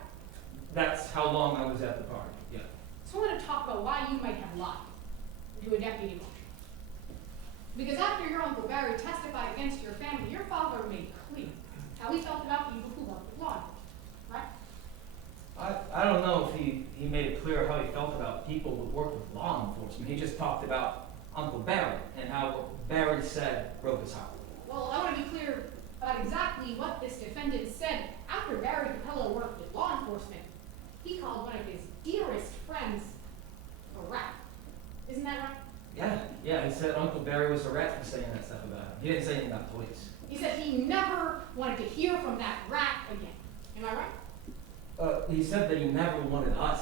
That's how long I was at the party, yeah. So I want to talk about why you might have lied to a deputy marshal. Because after your Uncle Barry testified against your family, your father made clear how he felt about people who worked with law enforcement, right? I don't know if he made it clear how he felt about people who worked with law enforcement. He just talked about Uncle Barry and how what Barry said broke his heart. Well, I want to be clear about exactly what this defendant said. After Barry Capello worked with law enforcement, he called one of his dearest friends a rat. Isn't that right? Yeah, he said Uncle Barry was a rat for saying that stuff about him. He didn't say anything about police. He said he never wanted to hear from that rat again. Am I right? He said that he never wanted us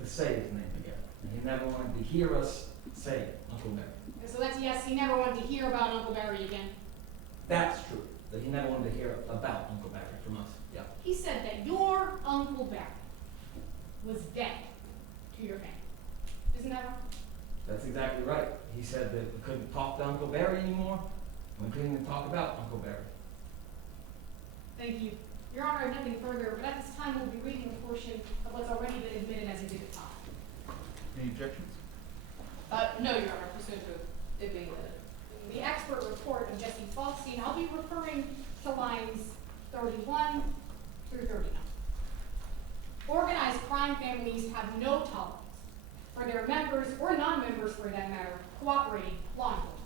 to say his name again. And he never wanted to hear us say Uncle Barry. And so that's yes, he never wanted to hear about Uncle Barry again. That's true. That he never wanted to hear about Uncle Barry from us. Yeah. He said that your Uncle Barry was dead to your family. Isn't that right? That's exactly right. He said that we couldn't talk to Uncle Barry anymore. And we couldn't even talk about Uncle Barry. Thank you. Your Honor, I have nothing further, but at this time we'll be reading a portion of what's already been admitted as Exhibit 5. Any objections? No, Your Honor, pursuant to it being admitted. The expert report of Jesse Falkstein, I'll be referring to lines 31 through 39. Organized crime families have no tolerance for their members, or non-members for that matter, cooperating law enforcement.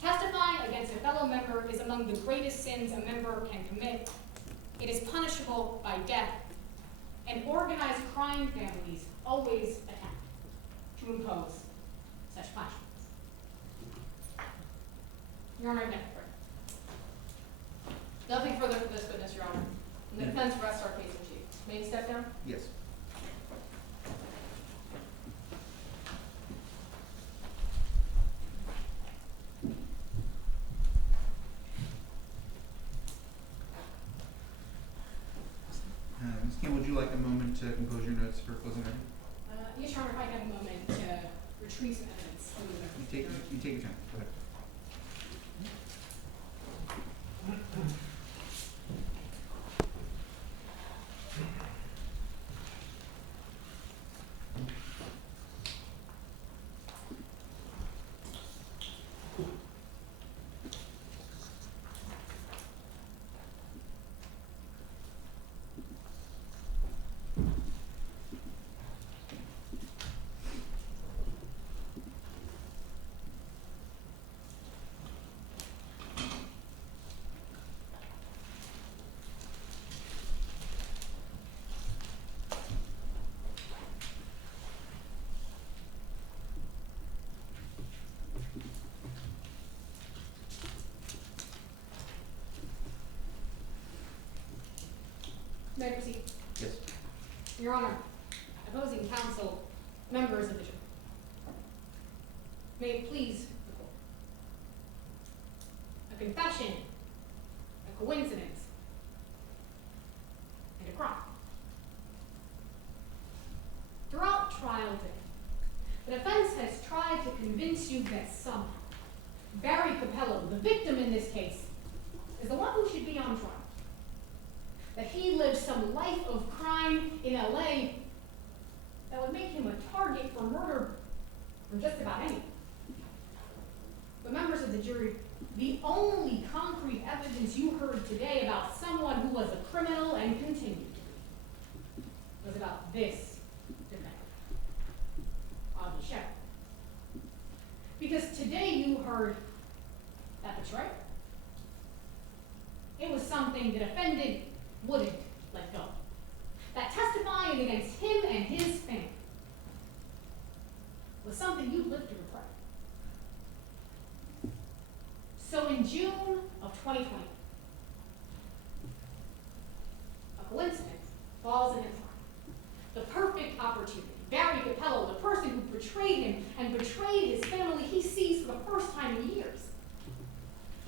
Testifying against a fellow member is among the greatest sins a member can commit. It is punishable by death, and organized crime families always attempt to impose such punishments. Your Honor, next part. Nothing further for this witness, Your Honor. And the defense rests our case in chief. May you step down? Yes. Ms. Campbell, would you like a moment to compose your notes for closing argument? Yes, Your Honor, if I have a moment to retrieve some evidence from the You take your time. Go ahead. May I proceed? Yes. Your Honor, opposing counsel, members of the jury. May it please the court. A confession, a coincidence, and a crime. Throughout trial day, the defense has tried to convince you that somehow Barry Capello, the victim in this case, is the one who should be on trial. That he lived some life of crime in LA that would make him a target for murder from just about anyone. But members of the jury, the only concrete evidence you heard today about someone who was a criminal and continued to be was about this defendant, Augie Shepard. Because today you heard that betrayal. It was something the defendant wouldn't let go. That testifying against him and his family was something you lived to regret. So in June of 2020, a coincidence falls in his time. The perfect opportunity. Barry Capello, the person who betrayed him and betrayed his family, he sees for the first time in years.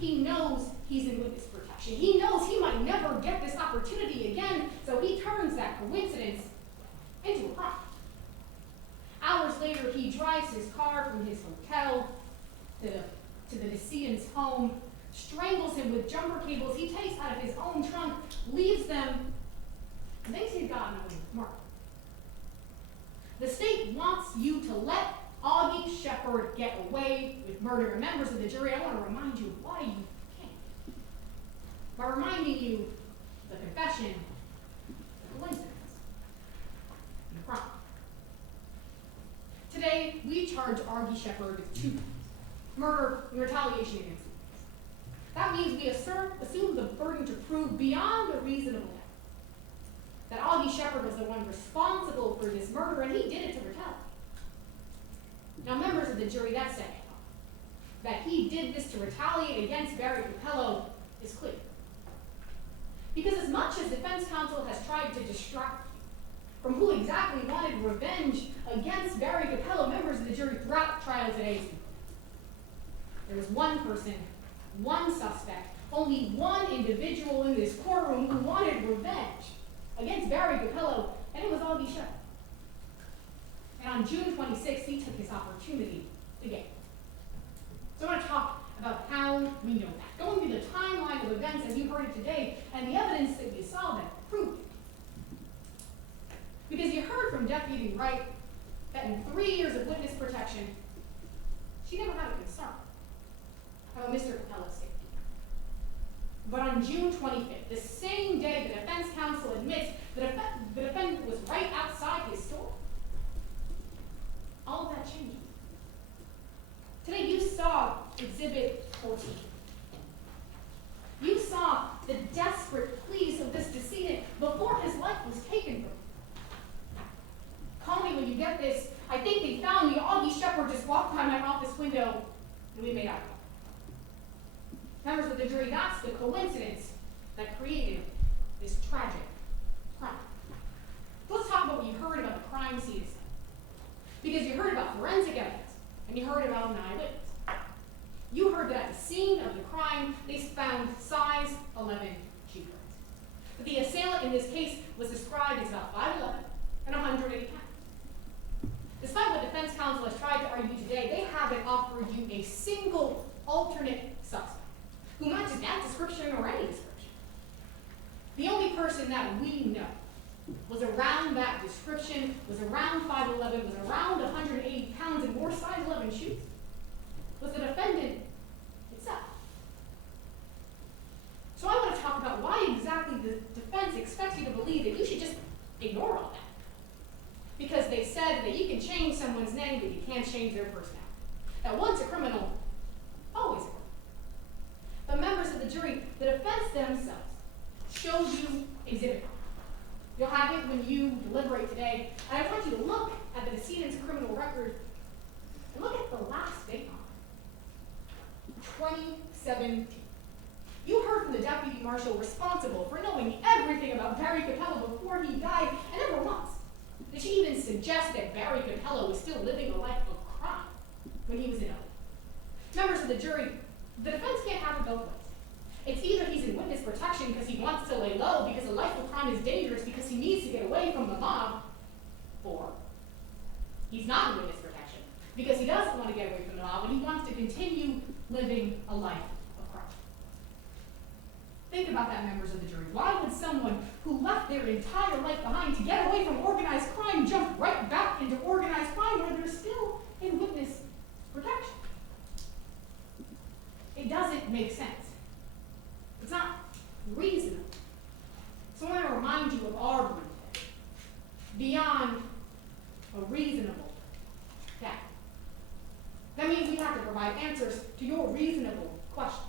He knows he's in witness protection. He knows he might never get this opportunity again, so he turns that coincidence into a crime. Hours later, he drives his car from his hotel to the decedent's home, strangles him with jumper cables he takes out of his own trunk, leaves them, and thinks he's gotten away with murder. The state wants you to let Augie Shepard get away with murder. And members of the jury, I want to remind you why you can't. By reminding you the confession, the coincidence, and the crime. Today, we charge Augie Shepard with 2 things: murder and retaliation against him. That means we assume the burden to prove beyond a reasonable doubt that Augie Shepard was the one responsible for this murder, and he did it to retaliate. Now, members of the jury, that's second. That he did this to retaliate against Barry Capello is clear. Because as much as defense counsel has tried to distract you from who exactly wanted revenge against Barry Capello, members of the jury, throughout trial today, there was one person, one suspect, only one individual in this courtroom who wanted revenge against Barry Capello, and it was Augie Shepard. And on June 26th, he took his opportunity to get it. So I want to talk about how we know that. Going through the timeline of events as you heard it today, and the evidence that you saw that proved it. Because you heard from Deputy Wright that in 3 years of witness protection, she never had a concern about Mr. Capello's safety. But on June 25th, the same day the defense counsel admits the defendant was right outside his store, all of that changes. Today you saw Exhibit 14. You saw the desperate pleas of this decedent before his life was taken from him. Call me when you get this. I think they found me. Augie Shepard just walked by my office window and we made out. Members of the jury, that's the coincidence that created this tragic crime. So let's talk about what you heard about the crime scene itself. Because you heard about forensic evidence, and you heard about an eyewitness. You heard that at the scene of the crime, they found size 11 shoe prints. But the assailant in this case was described as about 5'11" and 180 pounds. Despite what defense counsel has tried to argue today, they haven't offered you a single alternate suspect who matches that description or any description. The only person that we know was around that description, was around 5'11", was around 180 pounds, and wore size 11 shoes, was the defendant itself. So I want to talk about why exactly the defense expects you to believe that you should just ignore all that. Because they said that you can change someone's name, but you can't change their personality. That once a criminal, always a criminal. But members of the jury, the defense themselves showed you Exhibit. You'll have it when you deliberate today. And I want you to look at the decedent's criminal record and look at the last date on it. 2017. You heard from the deputy marshal responsible for knowing everything about Barry Capello which even suggests that Barry Capello was still living a life of crime when he was in L.A. Members of the jury, the defense can't have it both ways. It's either he's in witness protection because he wants to lay low because a life of crime is dangerous because he needs to get away from the mob, or he's not in witness protection because he doesn't want to get away from the mob and he wants to continue living a life of crime. Think about that, members of the jury. Why would someone who left their entire life behind to get away from organized crime jump right back into organized crime where they're still in witness protection? It doesn't make sense. It's not reasonable. So I want to remind you of our brief today. Beyond a reasonable doubt. That means we have to provide answers to your reasonable questions.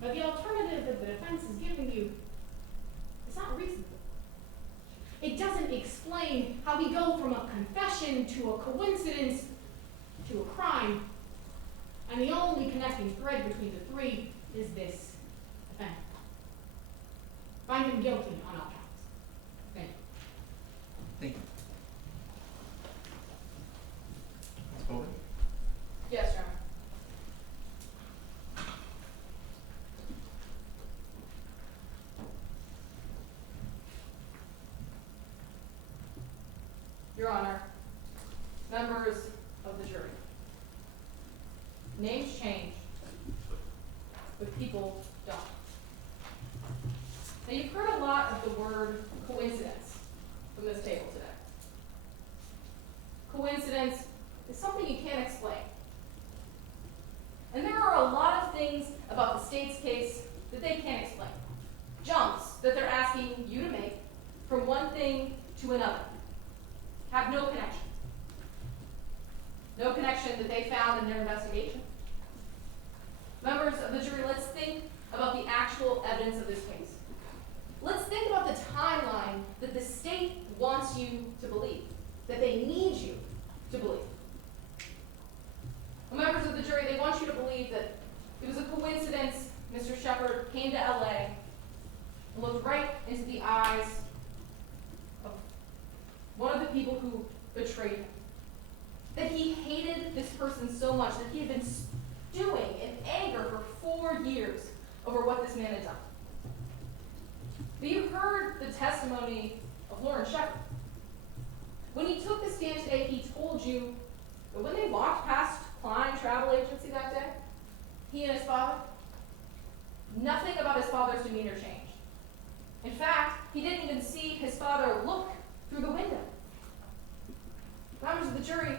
But the alternative that the defense is giving you is not reasonable. It doesn't explain how we go from a confession to a coincidence to a crime, and the only connecting thread between the three is this defendant. Find him guilty on all counts. Thank you. Thank you. Ms. Baldwin? Yes, Your Honor. Your Honor, members of the jury, names change, but people don't. Now, you've heard a lot of the word coincidence from this table today. Coincidence is something you can't explain. And there are a lot of things about the state's case that they can't explain. Jumps that they're asking you to make from one thing to another have no connection. No connection that they found in their investigation. Members of the jury, let's think about the actual evidence of this case. Let's think about the timeline that the state wants you to believe, that they need you to believe. Well, members of the jury, they want you to believe that it was a coincidence Mr. Shepard came to LA and looked right into the eyes of one of the people who betrayed him. That he hated this person so much that he had been stewing in anger for 4 years over what this man had done. But you heard the testimony of Lauren Shepard. When he took the stand today, he told you that when they walked past Kline Travel Agency that day, he and his father, nothing about his father's demeanor changed. In fact, he didn't even see his father look through the window. Members of the jury,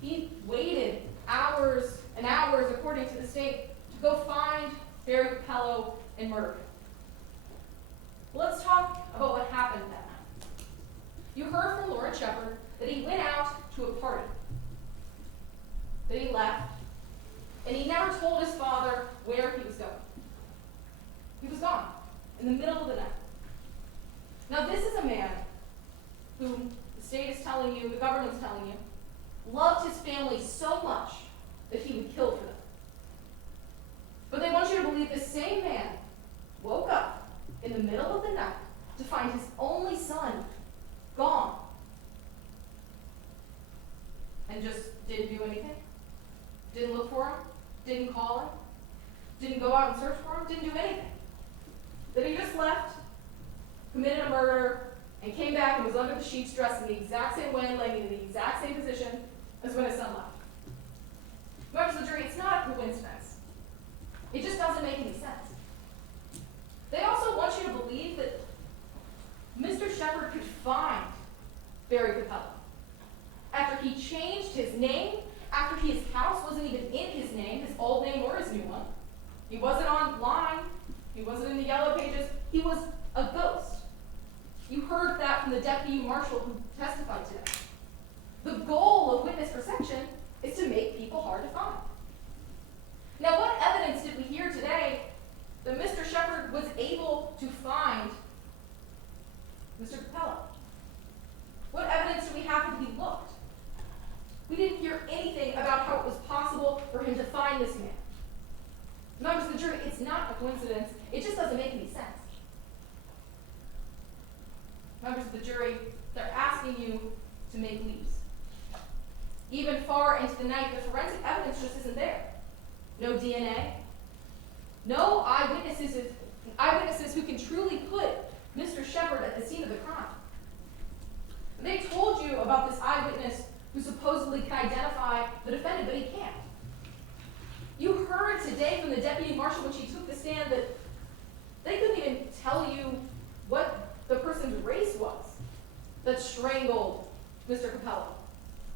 he waited hours and hours, according to the state, to go find Barry Capello and murder him. Let's talk about what happened that night. You heard from Lauren Shepard that he went out to a party, that he left, and he never told his father where he was going. He was gone in the middle of the night. Now, this is a man who the state is telling you, the government's telling you, loved his family so much that he would kill for them. But they want you to believe this same man woke up in the middle of the night to find his only son gone and just didn't do anything. Didn't look for him, didn't call him, didn't go out and search for him, didn't do anything. That he just left, committed a murder, and came back and was under the sheets dressed in the exact same way, laying in the exact same position as when his son left. Members of the jury, it's not a coincidence. It just doesn't make any sense. They also want you to believe that Mr. Shepard could find Barry Capello after he changed his name, after his house wasn't even in his name, his old name or his new one. He wasn't online. He wasn't in the yellow pages. He was a ghost. You heard that from the deputy marshal who testified today. The goal of witness protection is to make people hard to find. Now, what evidence did we hear today that Mr. Shepard was able to find Mr. Capello? What evidence do we have that he looked? We didn't hear anything about how it was possible for him to find this man. Members of the jury, it's not a coincidence. It just doesn't make any sense. Members of the jury, they're asking asking you to make leaps. Even far into the night, the forensic evidence just isn't there. No DNA, no eyewitnesses who can truly put Mr. Shepard at the scene of the crime. They told you about this eyewitness who supposedly can identify the defendant, but he can't. You heard today from the deputy marshal when she took the stand that they couldn't even tell you what the person's race was that strangled Mr. Capello.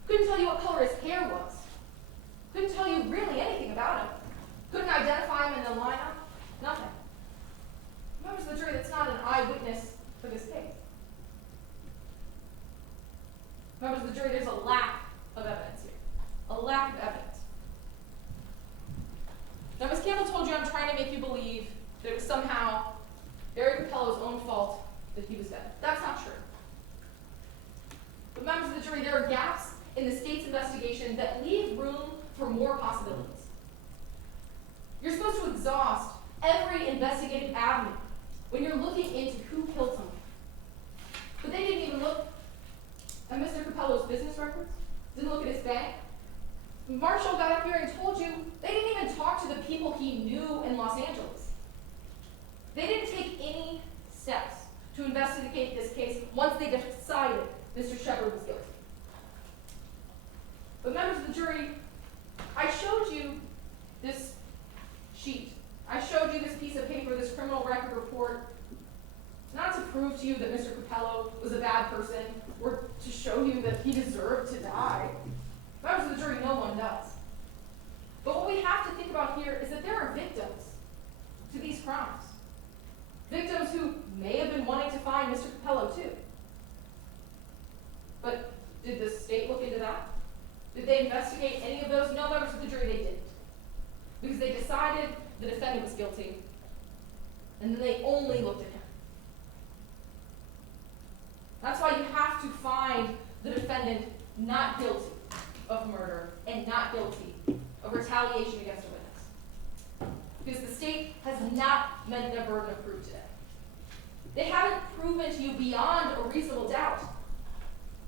Couldn't tell you what color his hair was. Couldn't tell you really anything about him. Couldn't identify him in the lineup. Nothing. Members of the jury, that's not an eyewitness for this case. Members of the jury, there's a lack of evidence here. A lack of evidence. Now, Ms. Campbell told you I'm trying to make you believe that it was somehow Barry Capello's own fault that he was dead. That's not true. But members of the jury, there are gaps in the state's investigation that leave room for more possibilities. You're supposed to exhaust every investigative avenue when you're looking into who killed someone. But they didn't even look at Mr. Capello's business records, didn't look at his bank. Marshall got up here and told you they didn't even talk to the people he knew in Los Angeles. They didn't take any steps to investigate this case once they decided Mr. Shepard was guilty. But members of the jury, I showed you this sheet. I showed you this piece of paper, this criminal record report, not to prove to you that Mr. Capello was a bad person or to show you that he deserved to die. Members of the jury, no one does. But what we have to think about here is that there are victims to these crimes. Victims who may have been wanting to find Mr. Capello too. But did the state look into that? Did they investigate any of those? No, members of the jury, they didn't. Because they decided the defendant was guilty, and then they only looked at him. That's why you have to find the defendant not guilty of murder and not guilty of retaliation against a witness. Because the state has not met their burden of proof today. They haven't proven to you beyond a reasonable doubt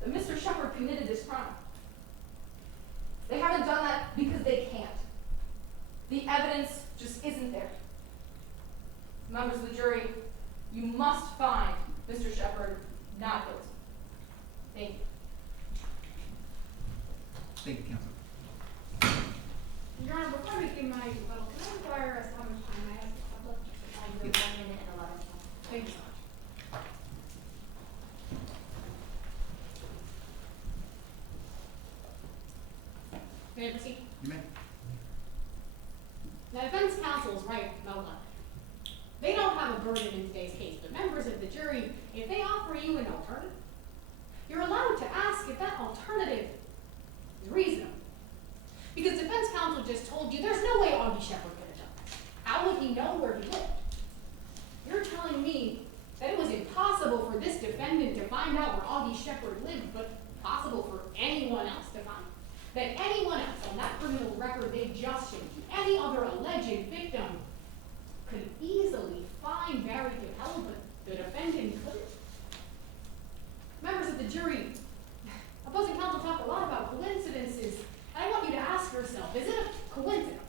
that Mr. Shepard committed this crime. They haven't done that because they can't. The evidence just isn't there. Members of the jury, you must find Mr. Shepard not guilty. Thank you. Thank you, Counsel. Your Honor, before I begin my rebuttal, can I inquire as to how much time I have to public? I do 1 minute and 11 seconds. Thank you so much. May I proceed? You may. The defense counsel is right about that. They don't have a burden in today's case, but members of the jury, if they offer you an alternative, you're allowed to ask if that alternative is reasonable. Because defense counsel just told you there's no way Augie Shepard could have done this. How would he know where he lived? You're telling me that it was impossible for this defendant to find out where Augie Shepard lived, but possible for anyone else to find. That anyone else on that criminal record they just showed you, any other alleged victim, could easily find Barry Capello, but the defendant couldn't. Members of the jury, opposing counsel talked a lot about coincidences. I want you to ask yourself, is it a coincidence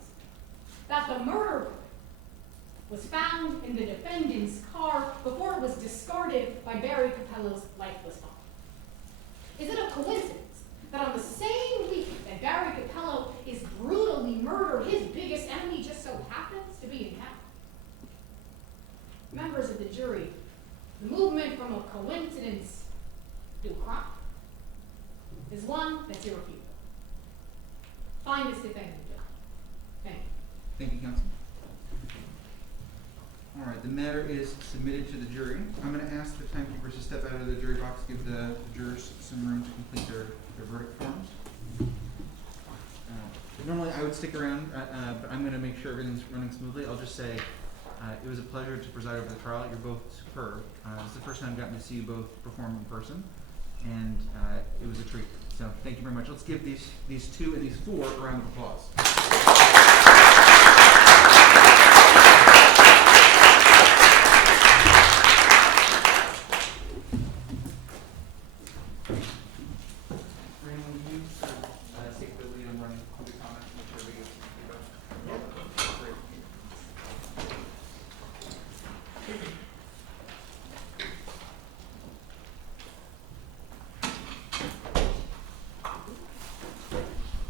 that the murder was found in the defendant's car before it was discarded by Barry Capello's lifeless body? Is it a coincidence that on the same week that Barry Capello is brutally murdered, his biggest enemy just so happens to be in town? Members of the jury, the movement from a coincidence to a crime is one that's irrefutable. Find this defendant guilty. Thank you. Thank you, Counsel. All right, the matter is submitted to the jury. I'm going to ask the timekeepers to step out of the jury box, give the jurors some room to complete their verdict forms. Normally I would stick around, but I'm going to make sure everything's running smoothly. I'll just say it was a pleasure to preside over the trial. You're both superb. It's the first time I've gotten to see you both perform in person, and it was a treat. So thank you very much. Let's give these two and these four a round of applause.